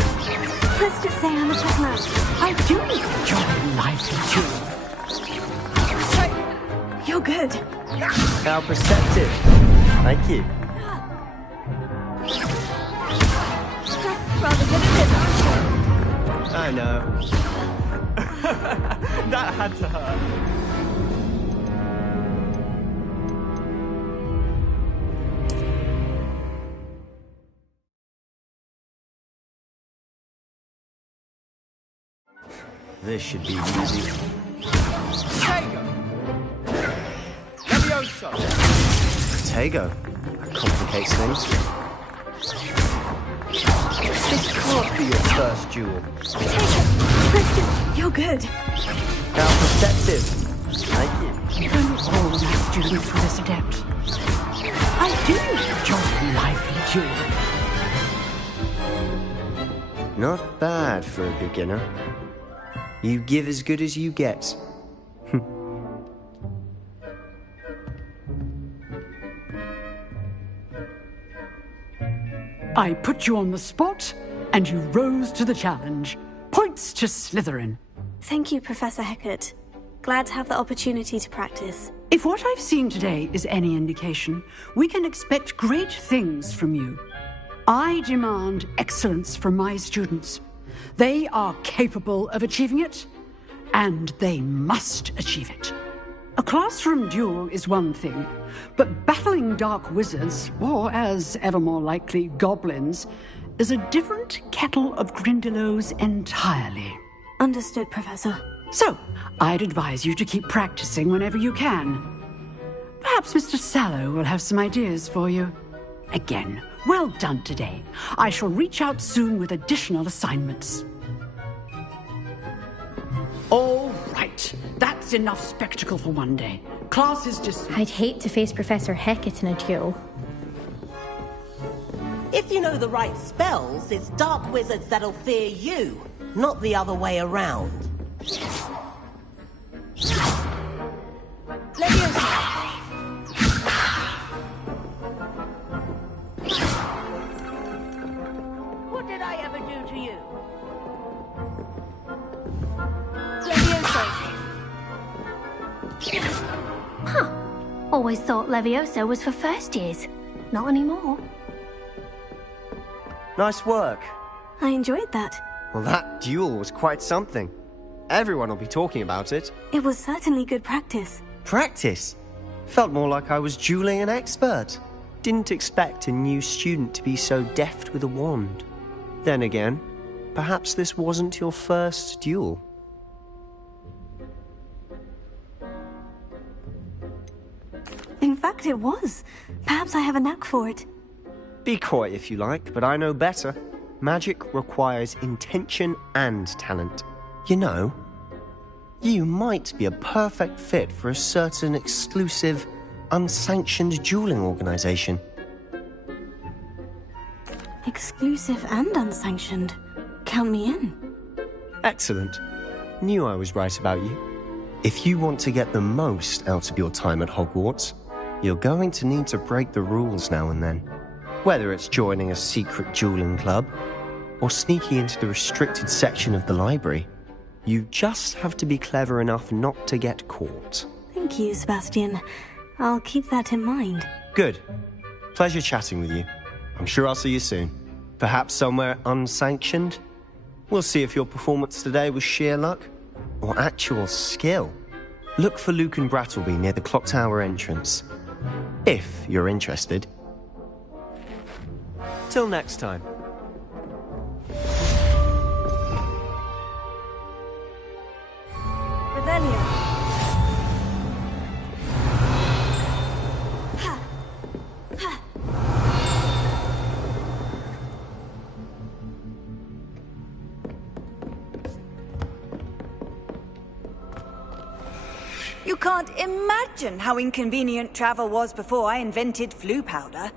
Let's just say I'm a good man. I do enjoy a lively duel. You're good. How perceptive. Thank you. Rather good at this, aren't you? I know. That had to hurt. This should be easy. Protego! Levioso! Protego. That complicates things. This can't be your first duel. Protego! You're good. How perceptive. Thank you. Can all my students with this adept? I do enjoy lively duel. Not bad for a beginner. You give as good as you get. I put you on the spot, and you rose to the challenge. Points to Slytherin. Thank you, Professor Hecat. Glad to have the opportunity to practice. If what I've seen today is any indication, we can expect great things from you. I demand excellence from my students. They are capable of achieving it, and they must achieve it. A classroom duel is one thing, but battling dark wizards, or as ever more likely, goblins, is a different kettle of Grindylows entirely. Understood, Professor. So, I'd advise you to keep practicing whenever you can. Perhaps Mr. Sallow will have some ideas for you. Again, well done today. I shall reach out soon with additional assignments. All right, that's enough spectacle for one day. Class is dismissed. I'd hate to face Professor Hecat in a duel. If you know the right spells, it's dark wizards that'll fear you, not the other way around. What did I ever do to you? Huh. Always thought Levioso was for first years. Not anymore. Nice work. I enjoyed that. Well, that duel was quite something. Everyone will be talking about it. It was certainly good practice. Practice? Felt more like I was dueling an expert. Didn't expect a new student to be so deft with a wand. Then again, perhaps this wasn't your first duel. In fact, it was. Perhaps I have a knack for it. Be coy if you like, but I know better. Magic requires intention and talent. You know, you might be a perfect fit for a certain exclusive, unsanctioned dueling organization. Exclusive and unsanctioned. Count me in. Excellent. Knew I was right about you. If you want to get the most out of your time at Hogwarts, you're going to need to break the rules now and then. Whether it's joining a secret dueling club, or sneaking into the restricted section of the library, you just have to be clever enough not to get caught. Thank you, Sebastian. I'll keep that in mind. Good. Pleasure chatting with you. I'm sure I'll see you soon. Perhaps somewhere unsanctioned? We'll see if your performance today was sheer luck, or actual skill. Look for Luke and Brattleby near the clock tower entrance. If you're interested. Till next time. Revelio. You can't imagine how inconvenient travel was before I invented flu powder.